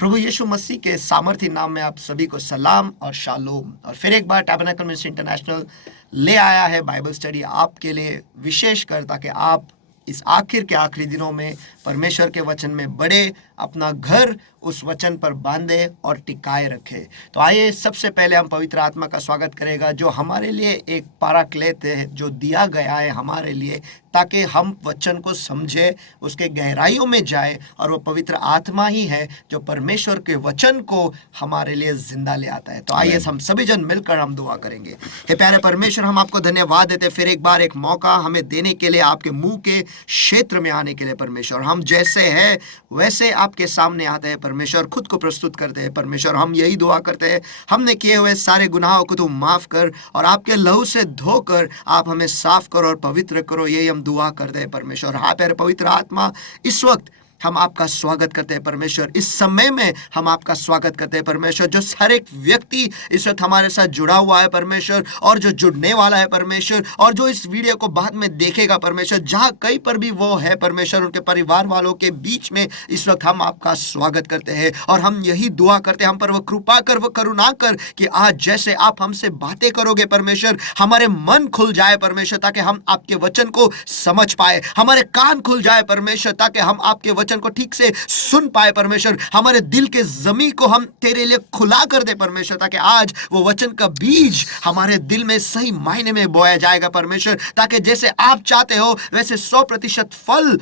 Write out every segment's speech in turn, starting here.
प्रभु यीशु मसीह के सामर्थी नाम में आप सभी को सलाम और शालोम। और फिर एक बार टैबरनेकल मिनिस्ट्री इंटरनेशनल ले आया है बाइबल स्टडी आपके लिए विशेष कर, ताकि आप इस आखिर के आखिरी दिनों में परमेश्वर के वचन में बढ़े, अपना घर उस वचन पर बांधे और टिकाए रखे। तो आइए सबसे पहले हम पवित्र आत्मा का स्वागत करेगा, जो हमारे लिए एक पाराक्लेत है, जो दिया गया है हमारे लिए, ताकि हम वचन को समझे, उसके गहराइयों में जाए। और वो पवित्र आत्मा ही है जो परमेश्वर के वचन को हमारे लिए जिंदा ले आता है। तो आइए हम सभी जन मिलकर हम दुआ करेंगे। हे प्यारे परमेश्वर, हम आपको धन्यवाद देते फिर एक बार एक मौका हमें देने के लिए, आपके मुंह के क्षेत्र में आने के लिए। परमेश्वर, हम जैसे हैं वैसे आपके सामने आते हैं परमेश्वर, खुद को प्रस्तुत करते हैं परमेश्वर। हम यही दुआ करते हैं, हमने किए हुए सारे गुनाहों को तुम माफ कर और आपके लहू से धोकर आप हमें साफ करो और पवित्र करो, यही हम दुआ करते हैं परमेश्वर। हाँ प्यारे पवित्र आत्मा, इस वक्त हम आपका स्वागत करते हैं परमेश्वर। इस समय में हम आपका स्वागत करते हैं परमेश्वर, जो हर एक व्यक्ति इस वक्त हमारे साथ जुड़ा हुआ है परमेश्वर, और जो जुड़ने वाला है परमेश्वर, और जो इस वीडियो को बाद में देखेगा परमेश्वर, जहाँ कहीं पर भी वो है परमेश्वर, उनके परिवार वालों के बीच में इस वक्त हम आपका स्वागत करते हैं। और हम यही दुआ करते हैं, हम पर वो कृपा कर, वो करुणा कर, कि आज जैसे आप हमसे बातें करोगे परमेश्वर, हमारे मन खुल जाए परमेश्वर, ताकि हम आपके वचन को समझ पाए। हमारे कान खुल जाए परमेश्वर, ताकि हम आपके वचन को ठीक से सुन पाए परमेश्वर। हमारे दिल के जमीन को हम तेरे लिए खुला कर दे परमेश्वर, ताकि आज वो वचन का बीज हमारे दिल में सही मायने में बोया जाएगा परमेश्वर, ताकि जैसे आप चाहते हो वैसे 100% फल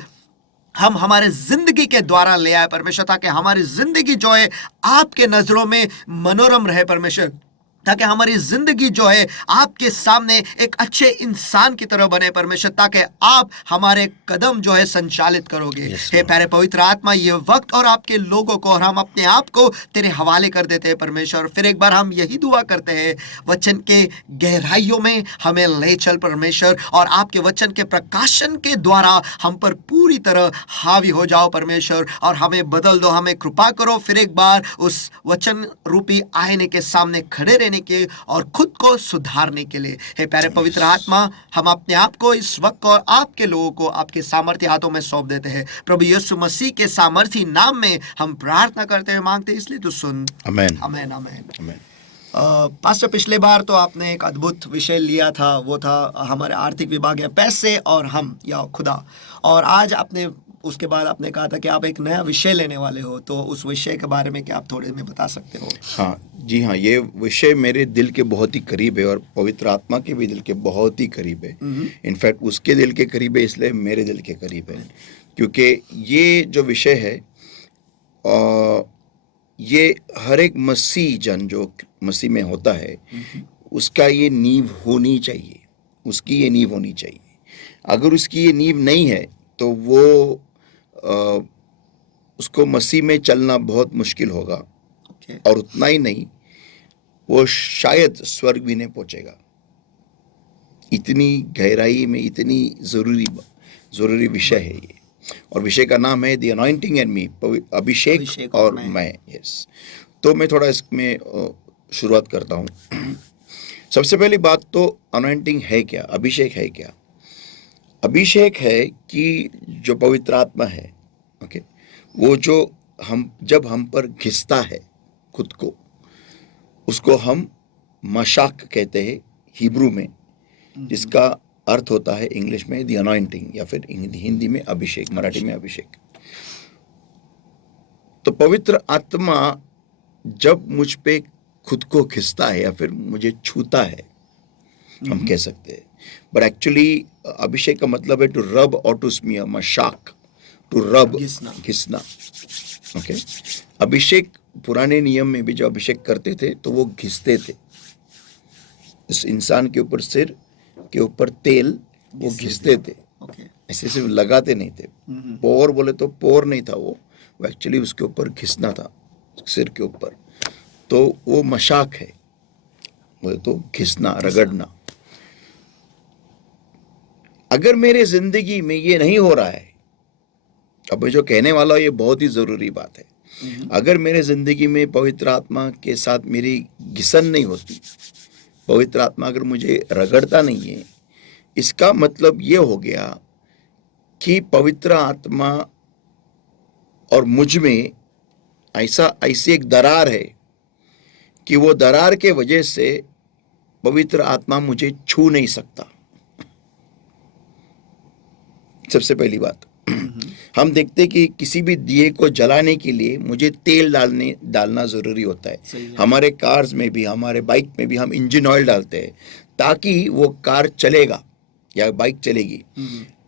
हम हमारे जिंदगी के द्वारा ले आए परमेश्वर, ताकि हमारी जिंदगी जो है आपके नजरों में मनोरम रहे परमेश्वर, ताकि हमारी जिंदगी जो है आपके सामने एक अच्छे इंसान की तरह बने परमेश्वर, ताकि आप हमारे कदम जो है संचालित करोगे। हे प्यारे पवित्र आत्मा, ये वक्त और आपके लोगों को और हम अपने आप को तेरे हवाले कर देते हैं परमेश्वर। फिर एक बार हम यही दुआ करते हैं, वचन के गहराइयों में हमें ले चल परमेश्वर, और आपके वचन के प्रकाशन के द्वारा हम पर पूरी तरह हावी हो जाओ परमेश्वर, और हमें बदल दो, हमें कृपा करो। फिर एक बार उस वचन रूपी आईने के सामने खड़े रहने के और खुद को सुधारने के लिए। हे प्यारे पवित्र आत्मा, हम अपने आप को इस वक्त और आपके लोगों को आपके सामर्थ्य हाथों में सौंप देते हैं। प्रभु यीशु मसीह के सामर्थ्य नाम में हम प्रार्थना करते हैं, मांगते हैं, इसलिए तो सुन। आमेन आमेन आमेन। पास्टर, पिछले बार तो आपने एक अद्भुत विषय लिया था, वो था हमारे आर्थिक विभाग या पैसे और हम या खुदा। और आज आपने उसके बाद आपने कहा था कि आप एक नया विषय लेने वाले हो, तो उस विषय के बारे में क्या आप थोड़े में बता सकते हो? हाँ जी हाँ, ये विषय मेरे दिल के बहुत ही करीब है और पवित्र आत्मा के भी दिल के बहुत ही करीब है। इनफैक्ट उसके दिल के करीब है, इसलिए मेरे दिल के करीब है, क्योंकि ये जो विषय है ये हर एक मसीह जन जो मसीह में होता है उसका ये नींव होनी चाहिए, उसकी ये नींव होनी चाहिए। अगर उसकी ये नींव नहीं है तो वो उसको मसीह में चलना बहुत मुश्किल होगा। और उतना ही नहीं, वो शायद स्वर्ग भी नहीं पहुंचेगा। इतनी गहराई में इतनी ज़रूरी विषय है ये। और विषय का नाम है द अनॉइंटिंग एंड मी, अभिषेक और मैं। यस, तो मैं थोड़ा इसमें शुरुआत करता हूँ। सबसे पहली बात तो अनॉइंटिंग है क्या, अभिषेक है क्या? अभिषेक है कि जो पवित्र आत्मा है, ओके, वो जो जब हम पर घिसता है खुद को, उसको हम मशाक कहते हैं हिब्रू में, जिसका अर्थ होता है इंग्लिश में द अनॉइंटिंग, या फिर हिंदी में अभिषेक, मराठी में अभिषेक। तो पवित्र आत्मा जब मुझ पे खुद को घिसता है या फिर मुझे छूता है, हम कह सकते हैं, बट एक्चुअली अभिषेक का मतलब है टू रब और to smear, Mashak, to rub, घिसना। Okay, अभिषेक पुराने नियम में भी जो अभिषेक करते थे तो वो घिसते थे, इस इंसान के ऊपर, सिर के ऊपर तेल वो घिसते थे। ऐसे सिर्फ लगाते नहीं थे। पोर बोले तो पोर नहीं था, वो एक्चुअली उसके ऊपर घिसना था, सिर के ऊपर। तो वो मशाक है, बोले तो घिसना, रगड़ना। अगर मेरे जिंदगी में ये नहीं हो रहा है, अब मैं जो कहने वाला हूं ये बहुत ही जरूरी बात है। अगर मेरे जिंदगी में पवित्र आत्मा के साथ मेरी घिसन नहीं होती, पवित्र आत्मा अगर मुझे रगड़ता नहीं है, इसका मतलब ये हो गया कि पवित्र आत्मा और मुझ में ऐसी एक दरार है कि वो दरार के वजह से पवित्र आत्मा मुझे छू नहीं सकता। सबसे पहली बात, हम देखते कि किसी भी दिए को जलाने के लिए मुझे तेल डालना जरूरी होता है। हमारे कार्स में भी, हमारे बाइक में भी हम इंजन ऑयल डालते हैं ताकि वो कार चलेगा या बाइक चलेगी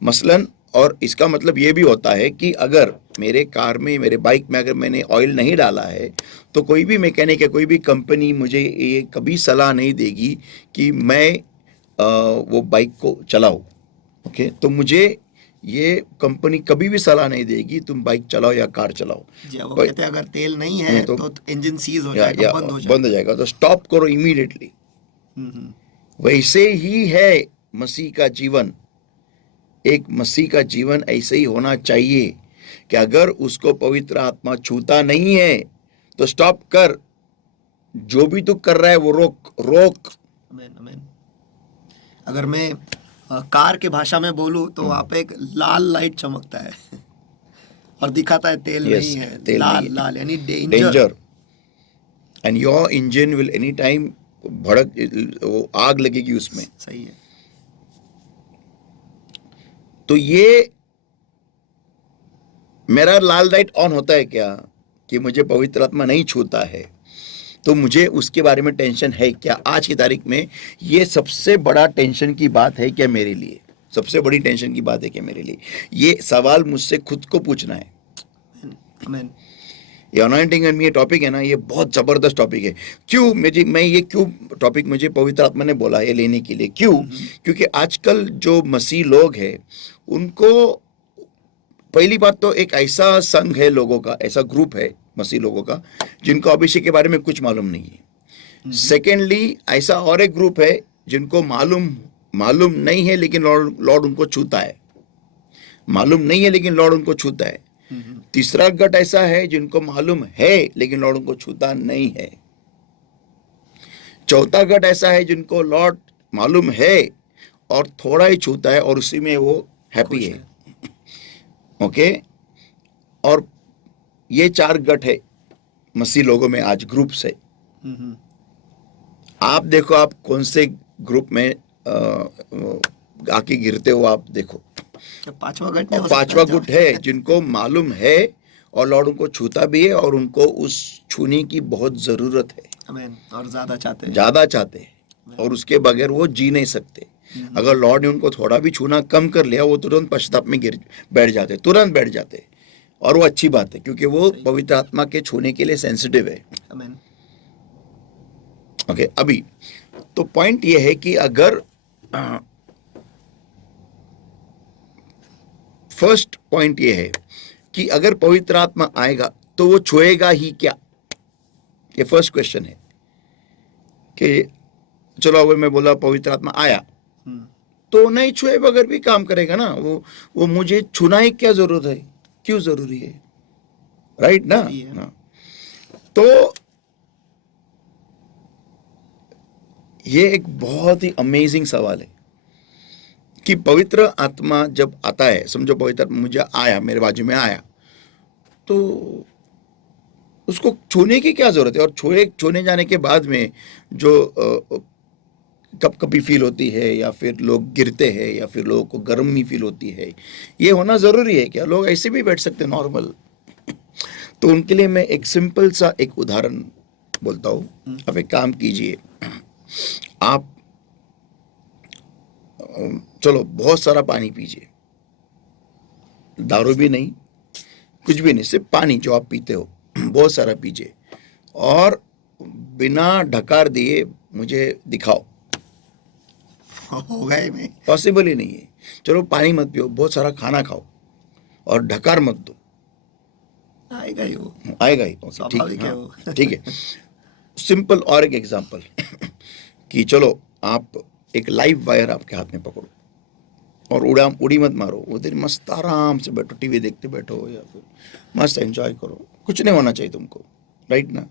मसलन। और इसका मतलब ये भी होता है कि अगर मेरे कार में, मेरे बाइक में अगर मैंने ऑयल नहीं डाला है तो कोई भी मैकेनिक या कोई भी कंपनी मुझे ये कभी सलाह नहीं देगी कि मैं वो बाइक को चलाऊं। ओके, तो मुझे ये कंपनी कभी भी सलाह नहीं देगी तुम बाइक चलाओ या कार चलाओ। वो कहते हैं अगर तेल नहीं है तो इंजन सीज हो जाएगा, बंद हो जाएगा, तो स्टॉप करो इमीडिएटली। वैसे ही है मसीह का जीवन। एक मसीह का जीवन ऐसे ही होना चाहिए कि अगर उसको पवित्र आत्मा छूता नहीं है तो स्टॉप कर, जो भी तू कर रहा है वो रोक। आमीन, आमीन। अगर मैं कार के भाषा में बोलूं तो वहां पे एक लाल लाइट चमकता है और दिखाता है तेल नहीं है, लाल यानी danger. And your engine will any time भड़क, वो आग लगेगी उसमें। सही है। तो ये मेरा लाल लाइट ऑन होता है क्या कि मुझे पवित्र आत्मा नहीं छूता है, तो मुझे उसके बारे में टेंशन है क्या? आज की तारीख में ये सबसे बड़ा टेंशन की बात है क्या मेरे लिए? सबसे बड़ी टेंशन की बात है क्या मेरे लिए? ये सवाल मुझसे खुद को पूछना है। आमीन। ये अनॉइंटिंग एंड मी टॉपिक है ना, ये बहुत जबरदस्त टॉपिक है। क्यों मैं ये क्यों टॉपिक मुझे पवित्र आत्मा ने बोला है लेने के लिए? क्यों? क्योंकि आजकल जो मसीह लोग हैं उनको, पहली बात तो एक ऐसा संघ है लोगों का, ऐसा ग्रुप है मसीह लोगों का जिनको अभिषेक के बारे में कुछ मालूम नहीं है। सेकेंडली, ऐसा और एक ग्रुप है जिनको मालूम नहीं है लेकिन लॉर्ड उनको छूता है। मालूम नहीं है लेकिन लॉर्ड उनको छूता है। तीसरा गट ऐसा है जिनको मालूम है लेकिन लॉर्ड उनको छूता नहीं है। चौथा गट ऐसा है जिनको लॉर्ड मालूम है और थोड़ा ही छूता है और उसी में वो हैप्पी है। ओके, और ये चार गट है मसीह लोगों में आज, ग्रुप से। आप देखो आप कौन से ग्रुप में आके गिरते हो, आप देखो। पांचवा गुट है जिनको मालूम है और लॉर्ड उनको छूता भी है और उनको उस छूने की बहुत जरूरत है। आमीन। और ज्यादा चाहते हैं और उसके बगैर वो जी नहीं सकते। अगर लॉर्ड ने उनको थोड़ा भी छूना कम कर लिया वो तुरंत पश्चाताप में तुरंत बैठ जाते। और वो अच्छी बात है क्योंकि वो पवित्र आत्मा के छूने के लिए सेंसिटिव है। आमीन। ओके, अभी तो पॉइंट ये है कि अगर फर्स्ट पॉइंट ये है कि अगर पवित्र आत्मा आएगा तो वो छुएगा ही क्या? ये फर्स्ट क्वेश्चन है कि चलो अगर मैं बोला पवित्र आत्मा आया तो नहीं छुए बगैर भी काम करेगा ना। वो मुझे छूना ही क्या जरूरत है? क्यों जरूरी है? राइट ना? तो ये एक बहुत ही अमेजिंग सवाल है कि पवित्र आत्मा जब आता है, समझो पवित्र आत्मा मुझे आया, मेरे बाजू में आया, तो उसको छूने की क्या जरूरत है? और छूने जाने के बाद में जो कभी फील होती है या फिर लोग गिरते हैं या फिर लोगों को गर्मी फील होती है, ये होना जरूरी है क्या? लोग ऐसे भी बैठ सकते हैं नॉर्मल। तो उनके लिए मैं एक सिंपल सा एक उदाहरण बोलता हूँ। आप एक काम कीजिए, आप चलो बहुत सारा पानी पीजिए, दारू भी नहीं, कुछ भी नहीं, सिर्फ पानी जो आप पीते हो बहुत सारा पीजिए और बिना ढकार दिए मुझे दिखाओ। होगा ही नहीं, पॉसिबल ही नहीं है। चलो पानी मत पियो, बहुत सारा खाना खाओ और ढकार मत दो, आएगा ही। ठीक है। सिंपल और एक एग्जांपल कि चलो आप एक लाइव वायर आपके हाथ में पकड़ो और उड़ी मत मारो, वो दिन मस्त आराम से बैठो, टीवी देखते बैठो या फिर मस्त एंजॉय करो, कुछ नहीं होना चाहिए तुमको, राइट ना?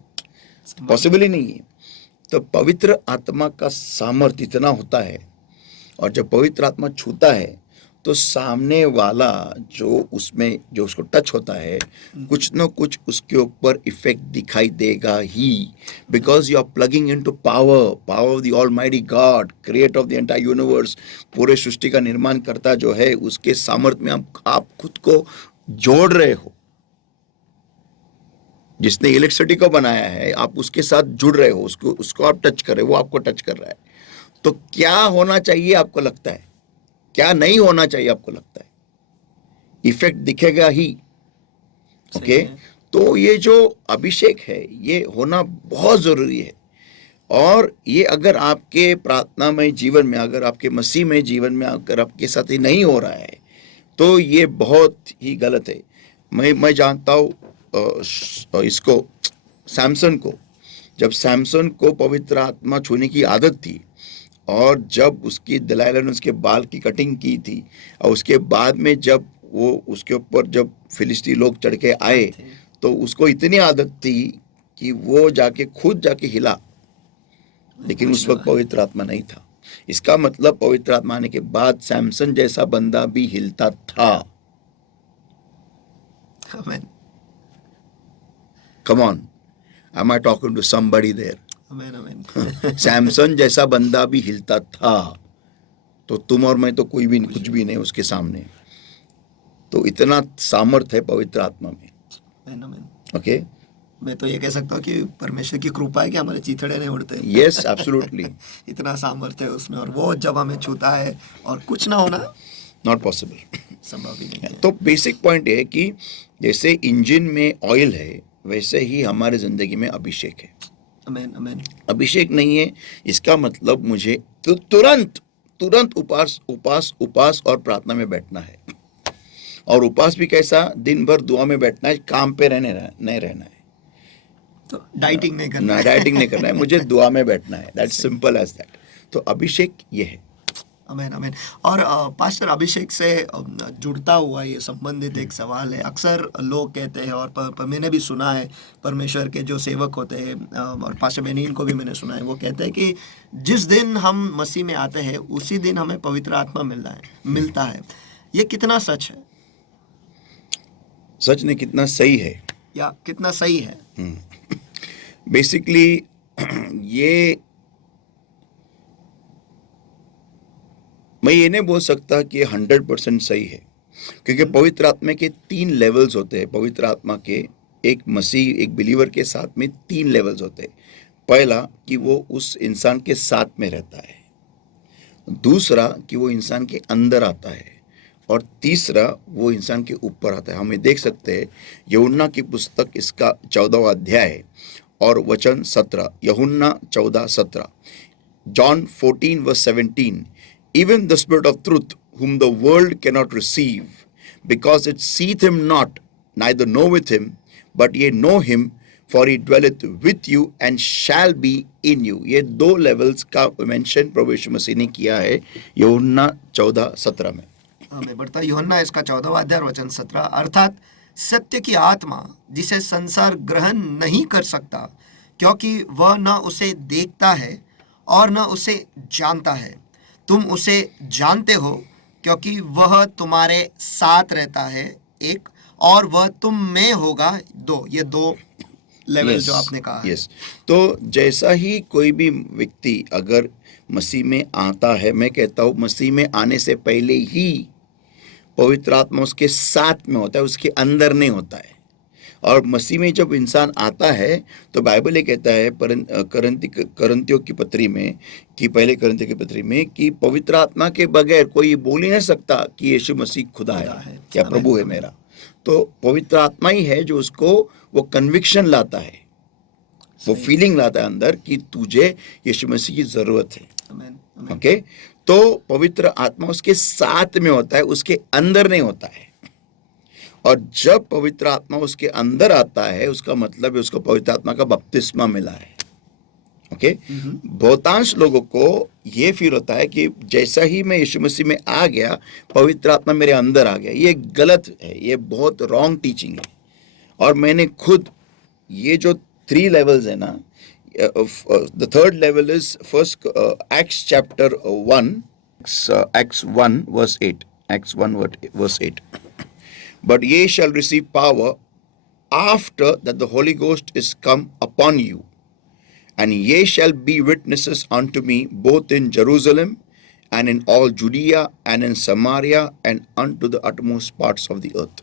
पॉसिबल ही नहीं है। तो पवित्र आत्मा का सामर्थ्य इतना होता है और जब पवित्र आत्मा छूता है तो सामने वाला जो उसमें जो उसको टच होता है कुछ ना कुछ उसके ऊपर इफेक्ट दिखाई देगा ही, because you are plugging into power of the almighty God, creator of the entire universe. पूरे सृष्टि का निर्माण करता जो है उसके सामर्थ्य में आप खुद को जोड़ रहे हो। जिसने इलेक्ट्रिसिटी को बनाया है आप उसके साथ जुड़ रहे हो, उसको आप टच कर रहे हो, वो आपको टच कर रहा है। तो क्या होना चाहिए आपको लगता है, क्या नहीं होना चाहिए आपको लगता है? इफेक्ट दिखेगा ही। ओके, तो ये जो अभिषेक है ये होना बहुत जरूरी है। और ये अगर आपके प्रार्थनामय जीवन में, अगर आपके मसीहमय जीवन में अगर आपके साथ ही नहीं हो रहा है तो ये बहुत ही गलत है। मैं जानता हूँ इसको, सैमसन को, जब सैमसन को पवित्र आत्मा छूने की आदत थी और जब उसकी दलाइला ने उसके बाल की कटिंग की थी और उसके बाद में जब वो उसके ऊपर जब फिलिस्ती लोग चढ़ के आए तो उसको इतनी आदत थी कि वो खुद जाके हिला, लेकिन उस वक्त पवित्र आत्मा नहीं था। इसका मतलब पवित्र आत्मा आने के बाद सैमसन जैसा बंदा भी हिलता था। Amen. Come on, am I talking to somebody there? Amen, amen. Samson जैसा बंदा भी हिलता था, तो तुम और मैं तो कोई भी कुछ भी नहीं उसके सामने। तो इतना सामर्थ है पवित्र आत्मा में। Amen, amen. ओके, मैं तो ये कह सकता हूँ कि परमेश्वर की कृपा है कि हमारे चीथड़े नहीं उड़ते। Yes, absolutely. इतना सामर्थ्य है उसमें, और वो जब हमें छूता है और कुछ ना होना नॉट पॉसिबल, संभव ही नहीं है। तो बेसिक पॉइंट है कि जैसे इंजन में ऑयल है वैसे ही हमारे जिंदगी में अभिषेक है। Amen, amen. अभिषेक नहीं है इसका मतलब मुझे तुरंत उपास और प्रार्थना में बैठना है। और उपास भी कैसा, दिन भर दुआ में बैठना है, काम पे नहीं रहना है। तो डाइटिंग नहीं करना है। डाइटिंग नहीं करना है, मुझे दुआ में बैठना है। That's simple as that. तो अभिषेक ये है। Amen, amen. और पास्टर, अभिषेक से जुड़ता हुआ ये संबंधित एक सवाल है। अक्सर लोग कहते हैं, और मैंने भी सुना है, परमेश्वर के जो सेवक होते हैं, और पास्टर बेनीन को भी मैंने सुना है, वो कहते हैं कि जिस दिन हम मसीह में आते हैं उसी दिन हमें पवित्र आत्मा मिलता है। ये कितना सच है? सच नहीं, कितना सही है या कितना सही है? बेसिकली ये मैं ये नहीं बोल सकता कि 100% सही है, क्योंकि पवित्र आत्मा के 3 लेवल्स होते हैं। पवित्र आत्मा के एक मसीह, एक बिलीवर के साथ में 3 लेवल्स होते हैं। पहला कि वो उस इंसान के साथ में रहता है, दूसरा कि वो इंसान के अंदर आता है, और तीसरा वो इंसान के ऊपर आता है। हमें देख सकते हैं यूहन्ना की पुस्तक इसका 14वां अध्याय और वचन 17, यूहन्ना 14:17, John 14:17, even the spirit of truth whom the world cannot receive, because it seeth him not, neither knoweth him, but ye know him, for he dwelleth with you and shall be in you। ये 2 levels का mention प्रभु यीशु मसीह ने किया है यूहन्ना 14:17 में। मैं बढ़ता यूहन्ना इसका 14वां अध्याय वचन 17, अर्थात सत्य की आत्मा जिसे संसार ग्रहण नहीं कर सकता, क्योंकि वह न उसे देखता है और न उसे जानता है। तुम उसे जानते हो क्योंकि वह तुम्हारे साथ रहता है, एक, और वह तुम में होगा, 2। ये 2 लेवल जो आपने कहा है। तो जैसा ही कोई भी व्यक्ति अगर मसीह में आता है, मैं कहता हूँ मसीह में आने से पहले ही पवित्र आत्मा उसके साथ में होता है, उसके अंदर नहीं होता है। और मसीह में जब इंसान आता है तो बाइबल ये कहता है करंतियों की पत्री में, कि पहले करंतियों की पत्री में, कि पवित्र आत्मा के बगैर कोई बोल ही नहीं सकता कि यीशु मसीह खुदा है या प्रभु है मेरा। तो पवित्र आत्मा ही है जो उसको वो कन्विक्शन लाता है, वो फीलिंग लाता है अंदर कि तुझे यीशु मसीह की जरूरत है। ओके, तो पवित्र आत्मा उसके साथ में होता है, उसके अंदर नहीं होता है। और जब पवित्र आत्मा उसके अंदर आता है उसका मतलब है उसको पवित्र आत्मा का बपतिस्मा मिला है। ओके, बहुतांश लोगों को ये फील होता है कि जैसा ही मैं यीशु मसीह में आ गया पवित्र आत्मा मेरे अंदर आ गया। ये गलत है, ये बहुत रॉन्ग टीचिंग है। और मैंने खुद ये जो 3 लेवल्स है ना, the third level is first Acts chapter 1 verse 8, Acts 1 verse 8. But ye shall receive power after that the Holy Ghost is come upon you, and ye shall be witnesses unto me both in Jerusalem and in all Judea and in Samaria and unto the utmost parts of the earth.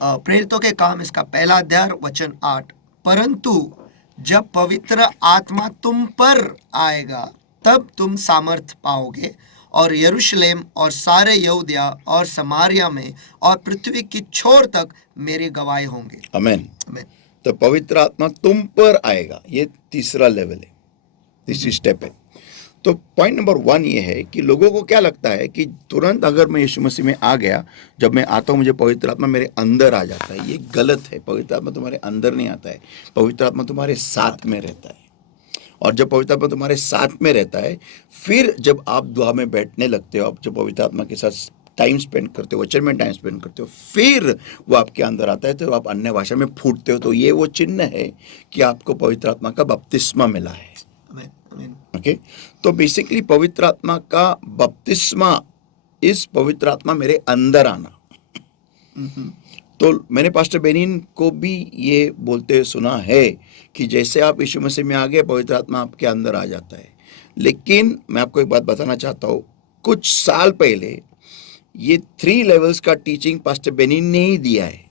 प्रेरितों के काम इसका पहला अध्याय वचन 8, परंतु जब पवित्र आत्मा तुम पर आएगा तब तुम सामर्थ पाओगे और यरूशलेम और सारे यहूदिया और समारिया में और पृथ्वी की छोर तक मेरे गवाह होंगे। आमेन। आमेन। तो पवित्र आत्मा तुम पर आएगा, ये तीसरा लेवल है, तीसरी स्टेप है। तो पॉइंट नंबर 1 ये है कि लोगों को क्या लगता है कि तुरंत अगर मैं यीशु मसीह में आ गया, जब मैं आता हूँ मुझे पवित्र आत्मा मेरे अंदर आ जाता है। ये गलत है। पवित्र आत्मा तुम्हारे अंदर नहीं आता है, पवित्र आत्मा तुम्हारे साथ में रहता है। और जब पवित्र आत्मा तुम्हारे साथ में रहता है, फिर जब आप दुआ में बैठने लगते हो, आप जब पवित्र आत्मा के साथ टाइम स्पेंड करते हो, वचन में टाइम स्पेंड करते हो, फिर वो आपके अंदर आता है, तो आप अन्य भाषा में फूटते हो। तो ये वो चिन्ह है कि आपको पवित्र आत्मा का बपतिस्मा मिला है। ओके, तो बेसिकली पवित्र आत्मा का बपतिस्मा इस पवित्र आत्मा मेरे अंदर आना। तो मैंने पास्टर बेनिन को भी ये बोलते हुए सुना है कि जैसे आप यीशु मसीह में आ गए, पवित्र आत्मा आपके अंदर आ जाता है। लेकिन मैं आपको एक बात बताना चाहता हूँ, कुछ साल पहले ये 3 लेवल्स का टीचिंग पास्टर बेनिन ने ही दिया है।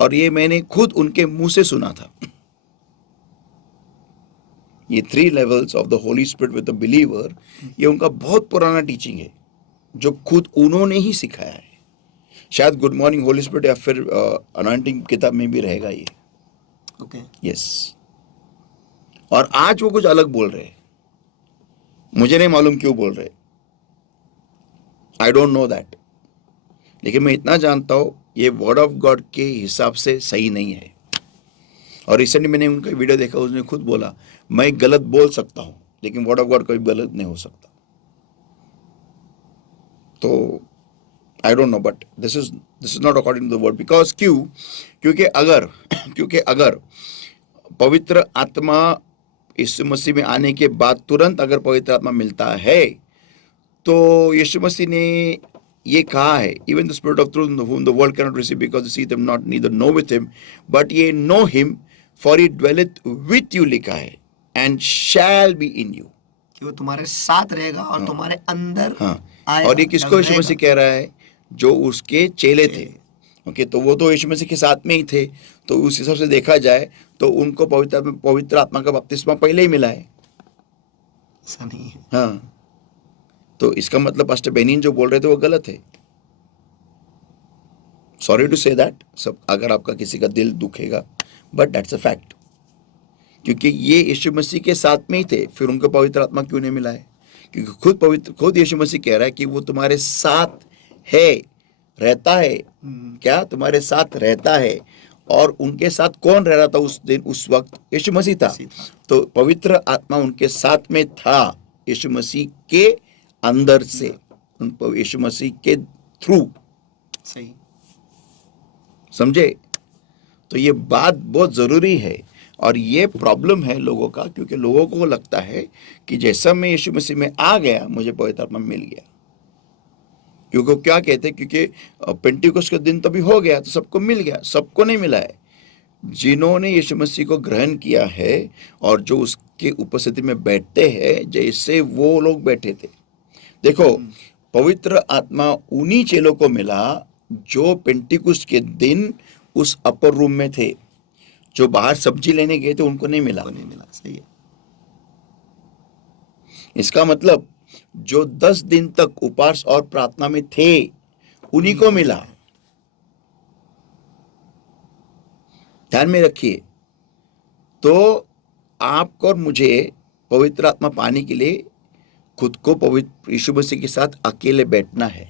और ये मैंने खुद उनके मुंह से सुना था। ये 3 levels of the Holi spirit with the believer, ये उनका बहुत पुराना टीचिंग है जो खुद उन्होंने ही सिखाया है। शायद गुड मॉर्निंग होली स्पिरिट या फिर अनॉइंटिंग किताब में भी रहेगा ये। Okay, yes. और आज वो कुछ अलग बोल रहे हैं, मुझे नहीं मालूम क्यों बोल रहे, आई डोंट नो दैट। लेकिन मैं इतना जानता हूं ये वर्ड ऑफ गॉड के हिसाब से सही नहीं है। और रिसेंटली मैंने उनका वीडियो देखा, उसने खुद बोला मैं गलत बोल सकता हूं लेकिन वर्ड ऑफ गॉड कभी गलत नहीं हो सकता। तो I don't know, but this is not according to the word. Because क्योंकि अगर पवित्र आत्मा यीशु मसीह में आने के बाद तुरंत अगर पवित्र आत्मा मिलता है, तो यीशु मसीह ने ये कहा है, even the spirit of truth whom the world cannot receive because they see them not neither know with him but ye know him for he dwelleth with you, लिखा है, and shall be in you, कि वो तुम्हारे साथ रहेगा और तुम्हारे अंदर आएगा। और ये किसको यीशु मसीह कह रहा है? जो उसके चेले थे। ओके, तो वो तो यीशु मसीह के साथ में ही थे, तो उस हिसाब से देखा जाए तो उनको पवित्र आत्मा का बपतिस्मा पहले ही मिला है। ऐसा नहीं है। हाँ, तो इसका मतलब पास्टर बेनिन जो बोल रहे थे वो गलत है। सॉरी टू से दैट, सब अगर आपका किसी का दिल दुखेगा, बट दैट्स अ फैक्ट। क्योंकि ये यीशु मसीह के साथ में ही थे, फिर उनको पवित्र आत्मा क्यों नहीं मिला है? क्योंकि खुद यीशु मसीह कह रहा है कि वो तुम्हारे साथ है, रहता है। क्या तुम्हारे साथ रहता है? और उनके साथ कौन रह रहा था उस दिन, उस वक्त? यीशु मसीह था। तो पवित्र आत्मा उनके साथ में था यीशु मसीह के अंदर से, यीशु मसीह के थ्रू। सही, समझे? तो ये बात बहुत जरूरी है। और ये प्रॉब्लम है लोगों का, क्योंकि लोगों को लगता है कि जैसा मैं यीशु मसीह में आ गया मुझे पवित्र आत्मा मिल गया। क्योंकि क्या कहते हैं, क्योंकि पेंटिकोस्ट का दिन तो भी हो गया तो सबको मिल गया। सबको नहीं मिला है। जिन्होंने यीशु मसीह को ग्रहण किया है और जो उसके उपस्थिति में बैठते हैं, जैसे वो लोग बैठे थे। देखो, पवित्र आत्मा उन्हीं चेलों को मिला जो पेंटिकुस्ट के दिन उस अपर रूम में थे। जो बाहर सब्जी लेने गए थे उनको नहीं मिला। सही है। इसका मतलब जो 10 दिन तक उपवास और प्रार्थना में थे उन्हीं को मिला। ध्यान में रखिए। तो आपको और मुझे पवित्र आत्मा पाने के लिए खुद को पवित्र यीशु मसीह के साथ अकेले बैठना है।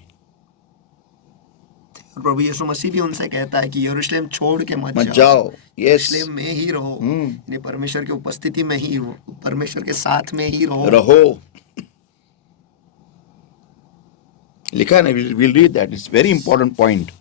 प्रभु यीशु मसीह भी उनसे कहता है कि यरूशलेम छोड़ के मत जाओ। यरूशलेम में ही रहो, यानी परमेश्वर की उपस्थिति में ही रहो, परमेश्वर के साथ में ही रहो। लिखा है ना, we'll read that. It's very important point.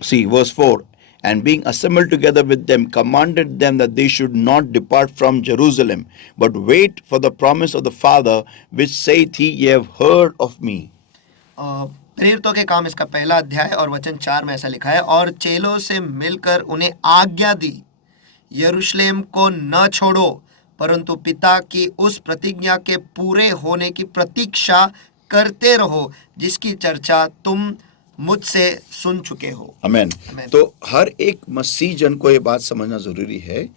See, verse 4. and being assembled together with them, commanded them that they should not depart from Jerusalem, but wait for the promise of the Father, which saith he, ye have heard of me. प्रेरितों के काम इसका पहला अध्याय और वचन 4 में ऐसा लिखा है, और चेलों से मिलकर उन्हें आज्ञा दी, यरूशलेम को न छोड़ो, परंतु पिता की उस प्रतिज्ञा के पूरे होने की प्रतीक्षा करते रहो, जिसकी चर्चा तुम मुझसे सुन चुके हो। आमेन। आमेन। तो हर एक मसीह जन को ये बात समझना जरूरी है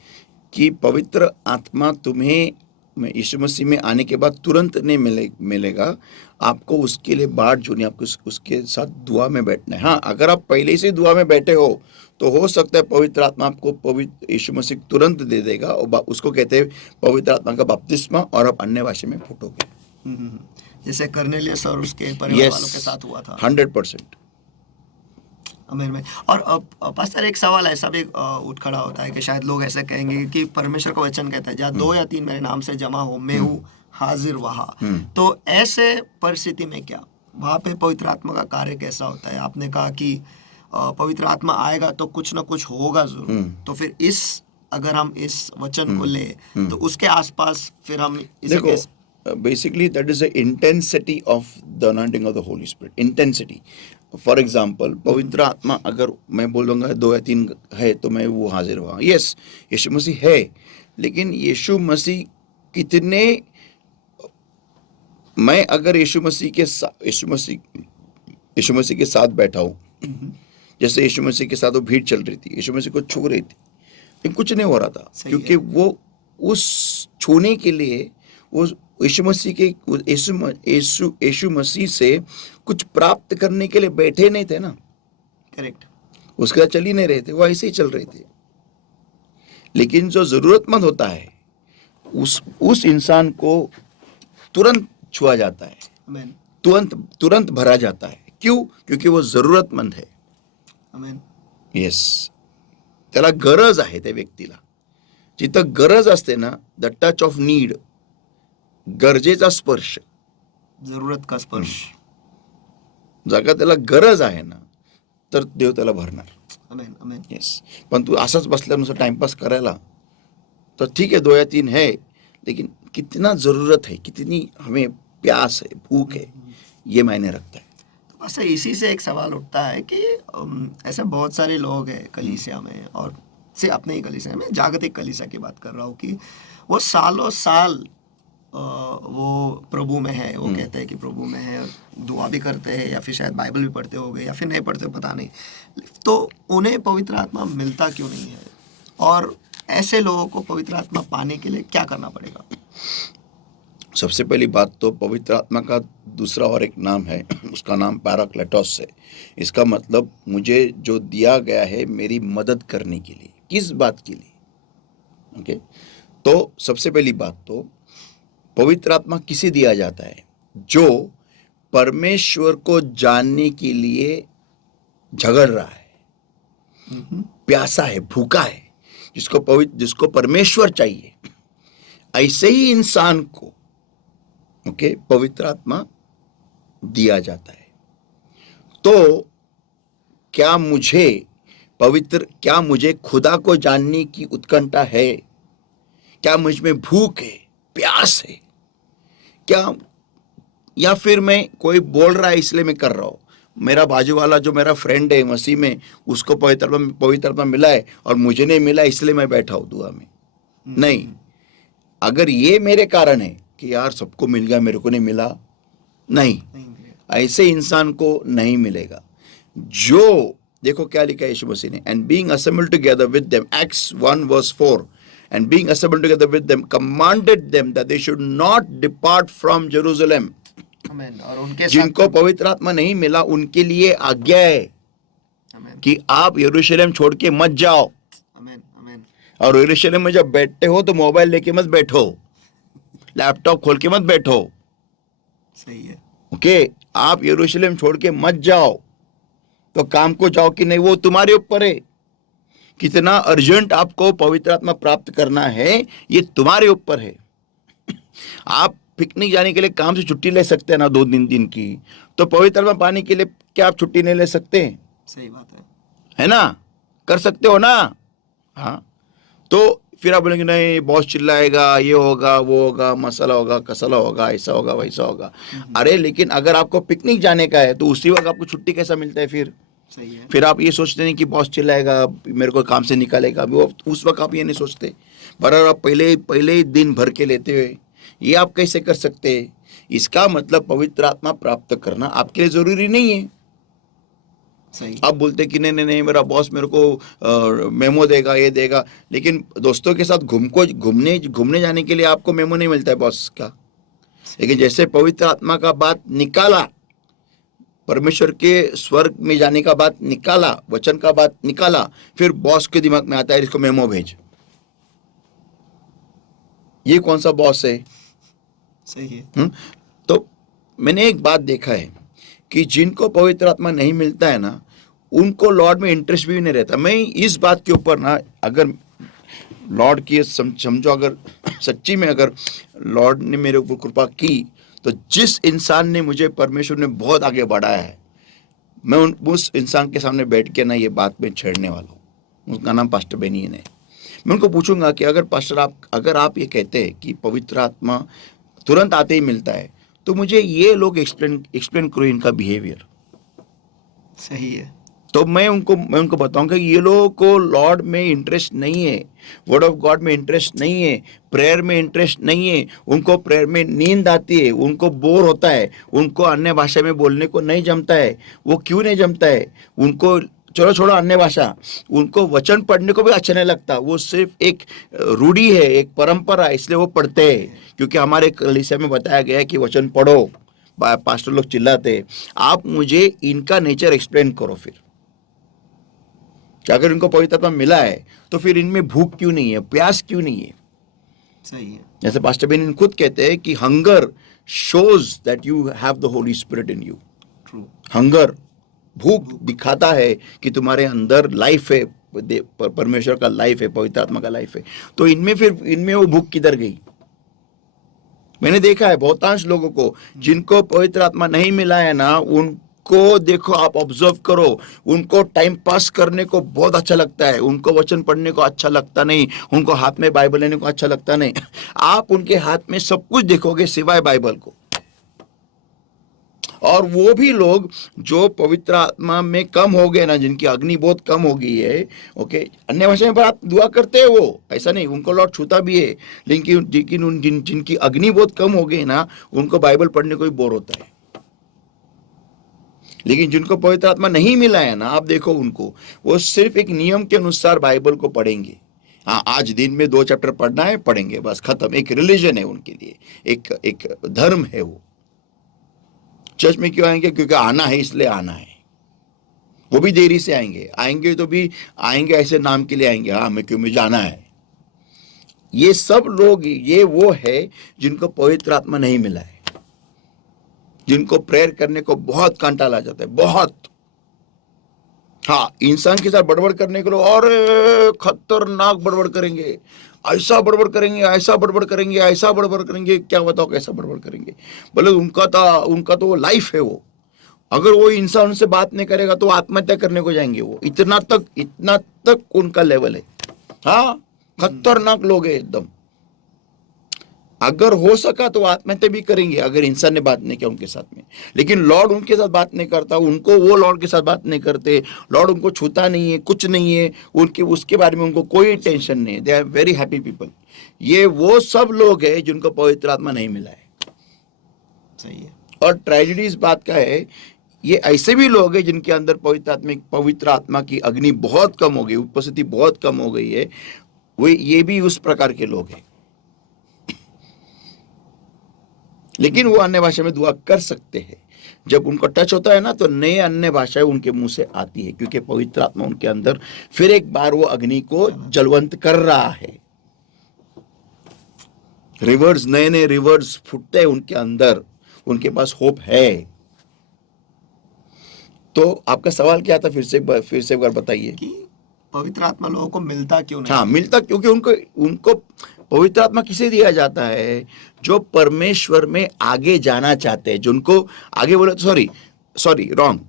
कि पवित्र आत्मा तुम्हें यीशु मसीह में आने के बाद तुरंत नहीं मिलेगा। आपको उसके लिए बाट जोड़नी, आपको उसके साथ दुआ में बैठना है। हाँ, अगर आप पहले से दुआ में बैठे हो तो हो सकता है पवित्र आत्मा आपको पवित्र यीशु मसीह तुरंत दे देगा, और उसको कहते हैं पवित्र आत्मा का बपतिस्मा, और आप अन्य भाषा में फूटोगे, जैसे करनेलियस और उसके परिवार वालों के साथ हुआ था। 100%। आमीन में। और पास्टर, एक सवाल ऐसा भी उठ खड़ा होता है कि शायद लोग ऐसे कहेंगे कि परमेश्वर का वचन कहता है, जहाँ 2 या 3 मेरे नाम से जमा हो, मैं हूँ हाजिर वहाँ। तो ऐसे परिस्थिति में क्या वहाँ पे पवित्र आत्मा का कार्य कैसा होता है? आपने कहा कि पवित्र आत्मा आएगा तो कुछ ना कुछ होगा जरूर। तो फिर अगर हम इस वचन को ले तो उसके आसपास फिर हम इसे कैसे? Basically that is the intensity of the anointing of the Holy Spirit. Intensity. For example, पवित्र आत्मा अगर मैं बोलूँगा 2 या 3 है तो मैं वो हाजिर हुआ, यस, यीशु मसीह है, लेकिन यीशु मसीह कितने, मैं अगर यीशु मसीह के साथ बैठा हूँ, जैसे यीशु मसीह के साथ वो भीड़ चल रही थी, यीशु मसीह को छू रही थी, लेकिन कुछ नहीं हो रहा था, क्योंकि वो उस छूने के लिए वो यीशु मसीह से कुछ प्राप्त करने के लिए बैठे नहीं थे ना। करेक्ट। उसके साथ चल ही नहीं रहे थे, वो ऐसे ही चल रहे थे। लेकिन जो जरूरतमंद होता है उस इंसान को तुरंत छुआ जाता है, तुरंत भरा जाता है। क्यों? क्योंकि वो जरूरतमंद है। आमेन। येस, त्याला गरज आहे त्या व्यक्तीला। जिथं गरज असते ना, द टच ऑफ नीड, गरजेचा स्पर्श, जरूरत का स्पर्श, जागा त्याला गरज आहे ना, तर देव त्याला भरणार। आमेन, आमेन। येस, पण तू असाच बसल्यानुसार टाइमपास करायला तो ठीक है, 2 या 3 है, लेकिन कितना जरूरत है, कितनी हमें प्यास है, भूख है, ये मायने रखता है। तो बस इसी से एक सवाल उठता है कि ऐसे बहुत सारे लोग हैं कलीसिया में, और सिर्फ अपने ही कलीसिया में, जागतिक कलीसिया की बात कर रहा हूँ, कि वो सालों साल वो प्रभु में है, वो कहते हैं कि प्रभु में है, दुआ भी करते हैं, या फिर शायद बाइबल भी पढ़ते होंगे, या फिर नहीं पढ़ते, पता नहीं, तो उन्हें पवित्र आत्मा मिलता क्यों नहीं है? और ऐसे लोगों को पवित्र आत्मा पाने के लिए क्या करना पड़ेगा? सबसे पहली बात तो पवित्र आत्मा का दूसरा और एक नाम है, उसका नाम पैराक्लेटोस है। इसका मतलब मुझे जो दिया गया है मेरी मदद करने के लिए। किस बात के लिए? ओके, तो सबसे पहली बात तो पवित्र आत्मा किसे दिया जाता है? जो परमेश्वर को जानने के लिए झगड़ रहा है, प्यासा है, भूखा है, जिसको परमेश्वर चाहिए, ऐसे ही इंसान को ओके पवित्र आत्मा दिया जाता है। तो क्या मुझे खुदा को जानने की उत्कंठा है? क्या मुझ में भूख है, प्यास है क्या? या फिर मैं, कोई बोल रहा है इसलिए मैं कर रहा हूं, मेरा बाजू वाला जो मेरा फ्रेंड है मसीह में, उसको पवित्र आत्मा मिला है और मुझे नहीं मिला इसलिए मैं बैठा हूं दुआ में। नहीं, अगर ये मेरे कारण है कि यार सबको मिल गया, मेरे को नहीं मिला, नहीं, ऐसे इंसान को नहीं मिलेगा। जो देखो क्या लिखा है यीशु मसीह ने, and being assembled together with them, acts 1:4, and being assembled together with them, commanded them that they should not depart from Jerusalem. आमेन। और उनके जिनको पवित्र आत्मा नहीं मिला उनके लिए आज्ञा है कि आप यरूशलेम छोड़ के मत जाओ। आमेन, आमेन। और यरूशलेम में जब बैठते हो तो मोबाइल लेके मत बैठो, लैपटॉप खोल के मत बैठो। सही है। ओके, आप यरूशलेम छोड़ के मत जाओ। तो काम को जाओ कि नहीं वो तुम्हारे ऊपर है। कितना अर्जेंट आपको पवित्र आत्मा प्राप्त करना है ये तुम्हारे ऊपर है। आप पिकनिक जाने के लिए काम से छुट्टी ले सकते हैं ना 2 दिन की, तो पवित्र आत्मा पाने के लिए क्या आप छुट्टी नहीं ले सकते? सही बात है ना? कर सकते हो ना? हाँ, तो फिर आप बोलेंगे नहीं बॉस चिल्लाएगा, ये होगा, वो होगा, मसला होगा, कसला होगा, ऐसा होगा, वैसा होगा। अरे लेकिन अगर आपको पिकनिक जाने का है तो उसी वक्त आपको छुट्टी कैसा मिलता है फिर? सही है। फिर आप ये सोचते नहीं कि बॉस चिल्लाएगा, मेरे को काम से निकालेगा, वो उस वक्त आप ये नहीं सोचते। पर अगर आप पहले ही दिन भर के लेते हुए ये आप कैसे कर सकते हैं? इसका मतलब पवित्र आत्मा प्राप्त करना आपके लिए जरूरी नहीं है। सही। आप बोलते कि नहीं नहीं नहीं, मेरा बॉस मेरे को मेमो देगा, ये देगा, लेकिन दोस्तों के साथ घूमने घूमने जाने के लिए आपको मेमो नहीं मिलता है बॉस का। लेकिन जैसे पवित्र आत्मा का बात निकाला, परमेश्वर के स्वर्ग में जाने का बात निकाला, वचन का बात निकाला, फिर बॉस के दिमाग में आता है इसको मेमो भेज। ये कौन सा बॉस है? सही है। तो मैंने एक बात देखा है कि जिनको पवित्र आत्मा नहीं मिलता है ना, उनको लॉर्ड में इंटरेस्ट भी नहीं रहता। मैं इस बात के ऊपर ना, अगर लॉर्ड की समझो, अगर सच्ची में अगर लॉर्ड ने मेरे ऊपर कृपा की, तो जिस इंसान ने मुझे परमेश्वर ने बहुत आगे बढ़ाया है, मैं उस इंसान के सामने बैठ के ना ये बात में छेड़ने वाला हूँ। उसका नाम पास्टर बेनियन है। मैं उनको पूछूंगा कि अगर पास्टर अगर आप ये कहते हैं कि पवित्र आत्मा तुरंत आते ही मिलता है, तो मुझे ये लोग एक्सप्लेन करो इनका बिहेवियर। सही है। तो मैं उनको बताऊंगा कि ये लोगों को लॉर्ड में इंटरेस्ट नहीं है, वर्ड ऑफ गॉड में इंटरेस्ट नहीं है, प्रेयर में इंटरेस्ट नहीं है। उनको प्रेयर में नींद आती है, उनको बोर होता है, उनको अन्य भाषा में बोलने को नहीं जमता है। वो क्यों नहीं जमता है? उनको चलो छोड़ो अन्य भाषा, उनको वचन पढ़ने को भी अच्छा नहीं लगता। वो सिर्फ एक रूढ़ी है, एक परंपरा, इसलिए वो पढ़ते हैं। क्योंकि हमारे कलीसिया में बताया गया है कि वचन पढ़ो। पास्टर लोग चिल्लाते। आप मुझे इनका नेचर एक्सप्लेन करो फिर कि अगर इनको पवित्र आत्मा मिला है तो फिर इनमें भूख क्यों नहीं है, प्यास क्यों नहीं है? सही है। जैसे पास्टर बेनियन खुद कहते हैं कि hunger shows that you have the Holi spirit in you. True. Hunger, भूख दिखाता है कि तुम्हारे अंदर लाइफ है, परमेश्वर का लाइफ है, पवित्र आत्मा का लाइफ है। तो इनमें वो भूख किधर गई? मैंने देखा है बहुतांश लोगों को जिनको पवित्र आत्मा नहीं मिला है ना, उनको देखो, आप ऑब्जर्व करो, उनको टाइम पास करने को बहुत अच्छा लगता है, उनको वचन पढ़ने को अच्छा लगता नहीं, उनको हाथ में बाइबल लेने को अच्छा लगता नहीं। आप उनके हाथ में सब कुछ देखोगे सिवाय बाइबल को। और वो भी लोग जो पवित्र आत्मा में कम हो गए ना, जिनकी अग्नि बहुत कम हो गई है, ओके, अन्य भाषा में पर आप दुआ करते हैं, वो ऐसा नहीं, उनको लॉर्ड छूता भी है, लेकिन जिनकी अग्नि बहुत कम हो गई ना, उनको बाइबल पढ़ने को भी बोर होता है। लेकिन जिनको पवित्र आत्मा नहीं मिला है ना, आप देखो उनको, वो सिर्फ एक नियम के अनुसार बाइबल को पढ़ेंगे। हाँ, आज दिन में 2 चैप्टर पढ़ना है, पढ़ेंगे, बस खत्म। एक रिलीजन है उनके लिए, एक धर्म है। वो चर्च में क्यों आएंगे? क्योंकि आना है, इसलिए आना है। वो भी देरी से आएंगे तो भी आएंगे ऐसे नाम के लिए आएंगे, हाँ मुझे जाना है। ये सब लोग, ये वो है जिनको पवित्र आत्मा नहीं मिला है, जिनको प्रेयर करने को बहुत कांटा ला जाता है, बहुत। हाँ, इंसान के साथ बड़बड़ करने के लिए और खतरनाक बड़बड़ करेंगे, ऐसा बड़बड़ करेंगे, ऐसा बड़बड़ करेंगे, ऐसा बड़बड़ करेंगे, क्या बताओ कैसा बड़बड़ करेंगे। बोले उनका तो लाइफ है वो। अगर वो इंसान उनसे बात नहीं करेगा तो आत्महत्या करने को जाएंगे वो। इतना तक उनका लेवल है। हाँ, खतरनाक लोग है एकदम। अगर हो सका तो आत्महत्या भी करेंगे अगर इंसान ने बात नहीं किया उनके साथ में। लेकिन लॉर्ड उनके साथ बात नहीं करता, उनको वो लॉर्ड के साथ बात नहीं करते, लॉर्ड उनको छूता नहीं है, कुछ नहीं है उनके, उसके बारे में उनको कोई टेंशन नहीं है। They are very happy people. ये वो सब लोग हैं जिनको पवित्र आत्मा नहीं मिला है। सही है। और ट्रेजेडी इस बात का है, ये ऐसे भी लोग हैं जिनके अंदर पवित्र आत्मा की अग्नि बहुत कम हो गई, उपस्थिति बहुत कम हो गई है। ये भी उस प्रकार के लोग हैं। लेकिन वो अन्य भाषा में दुआ कर सकते हैं। जब उनको टच होता है ना, तो नए अन्य भाषाएं उनके मुंह से आती है, क्योंकि पवित्र आत्मा उनके अंदर फिर एक बार वो अग्नि को जलवंत कर रहा है। रिवर्स, नए नए रिवर्स फूटते हैं उनके अंदर, उनके पास होप है। तो आपका सवाल क्या था? फिर से एक बार बताइए कि पवित्र आत्मा लोगों को मिलता क्यों नहीं? हाँ, मिलता क्योंकि उनको पवित्र आत्मा किसे दिया जाता है? जो परमेश्वर में आगे जाना चाहते हैं, जिनको आगे बोले सॉरी रॉन्ग,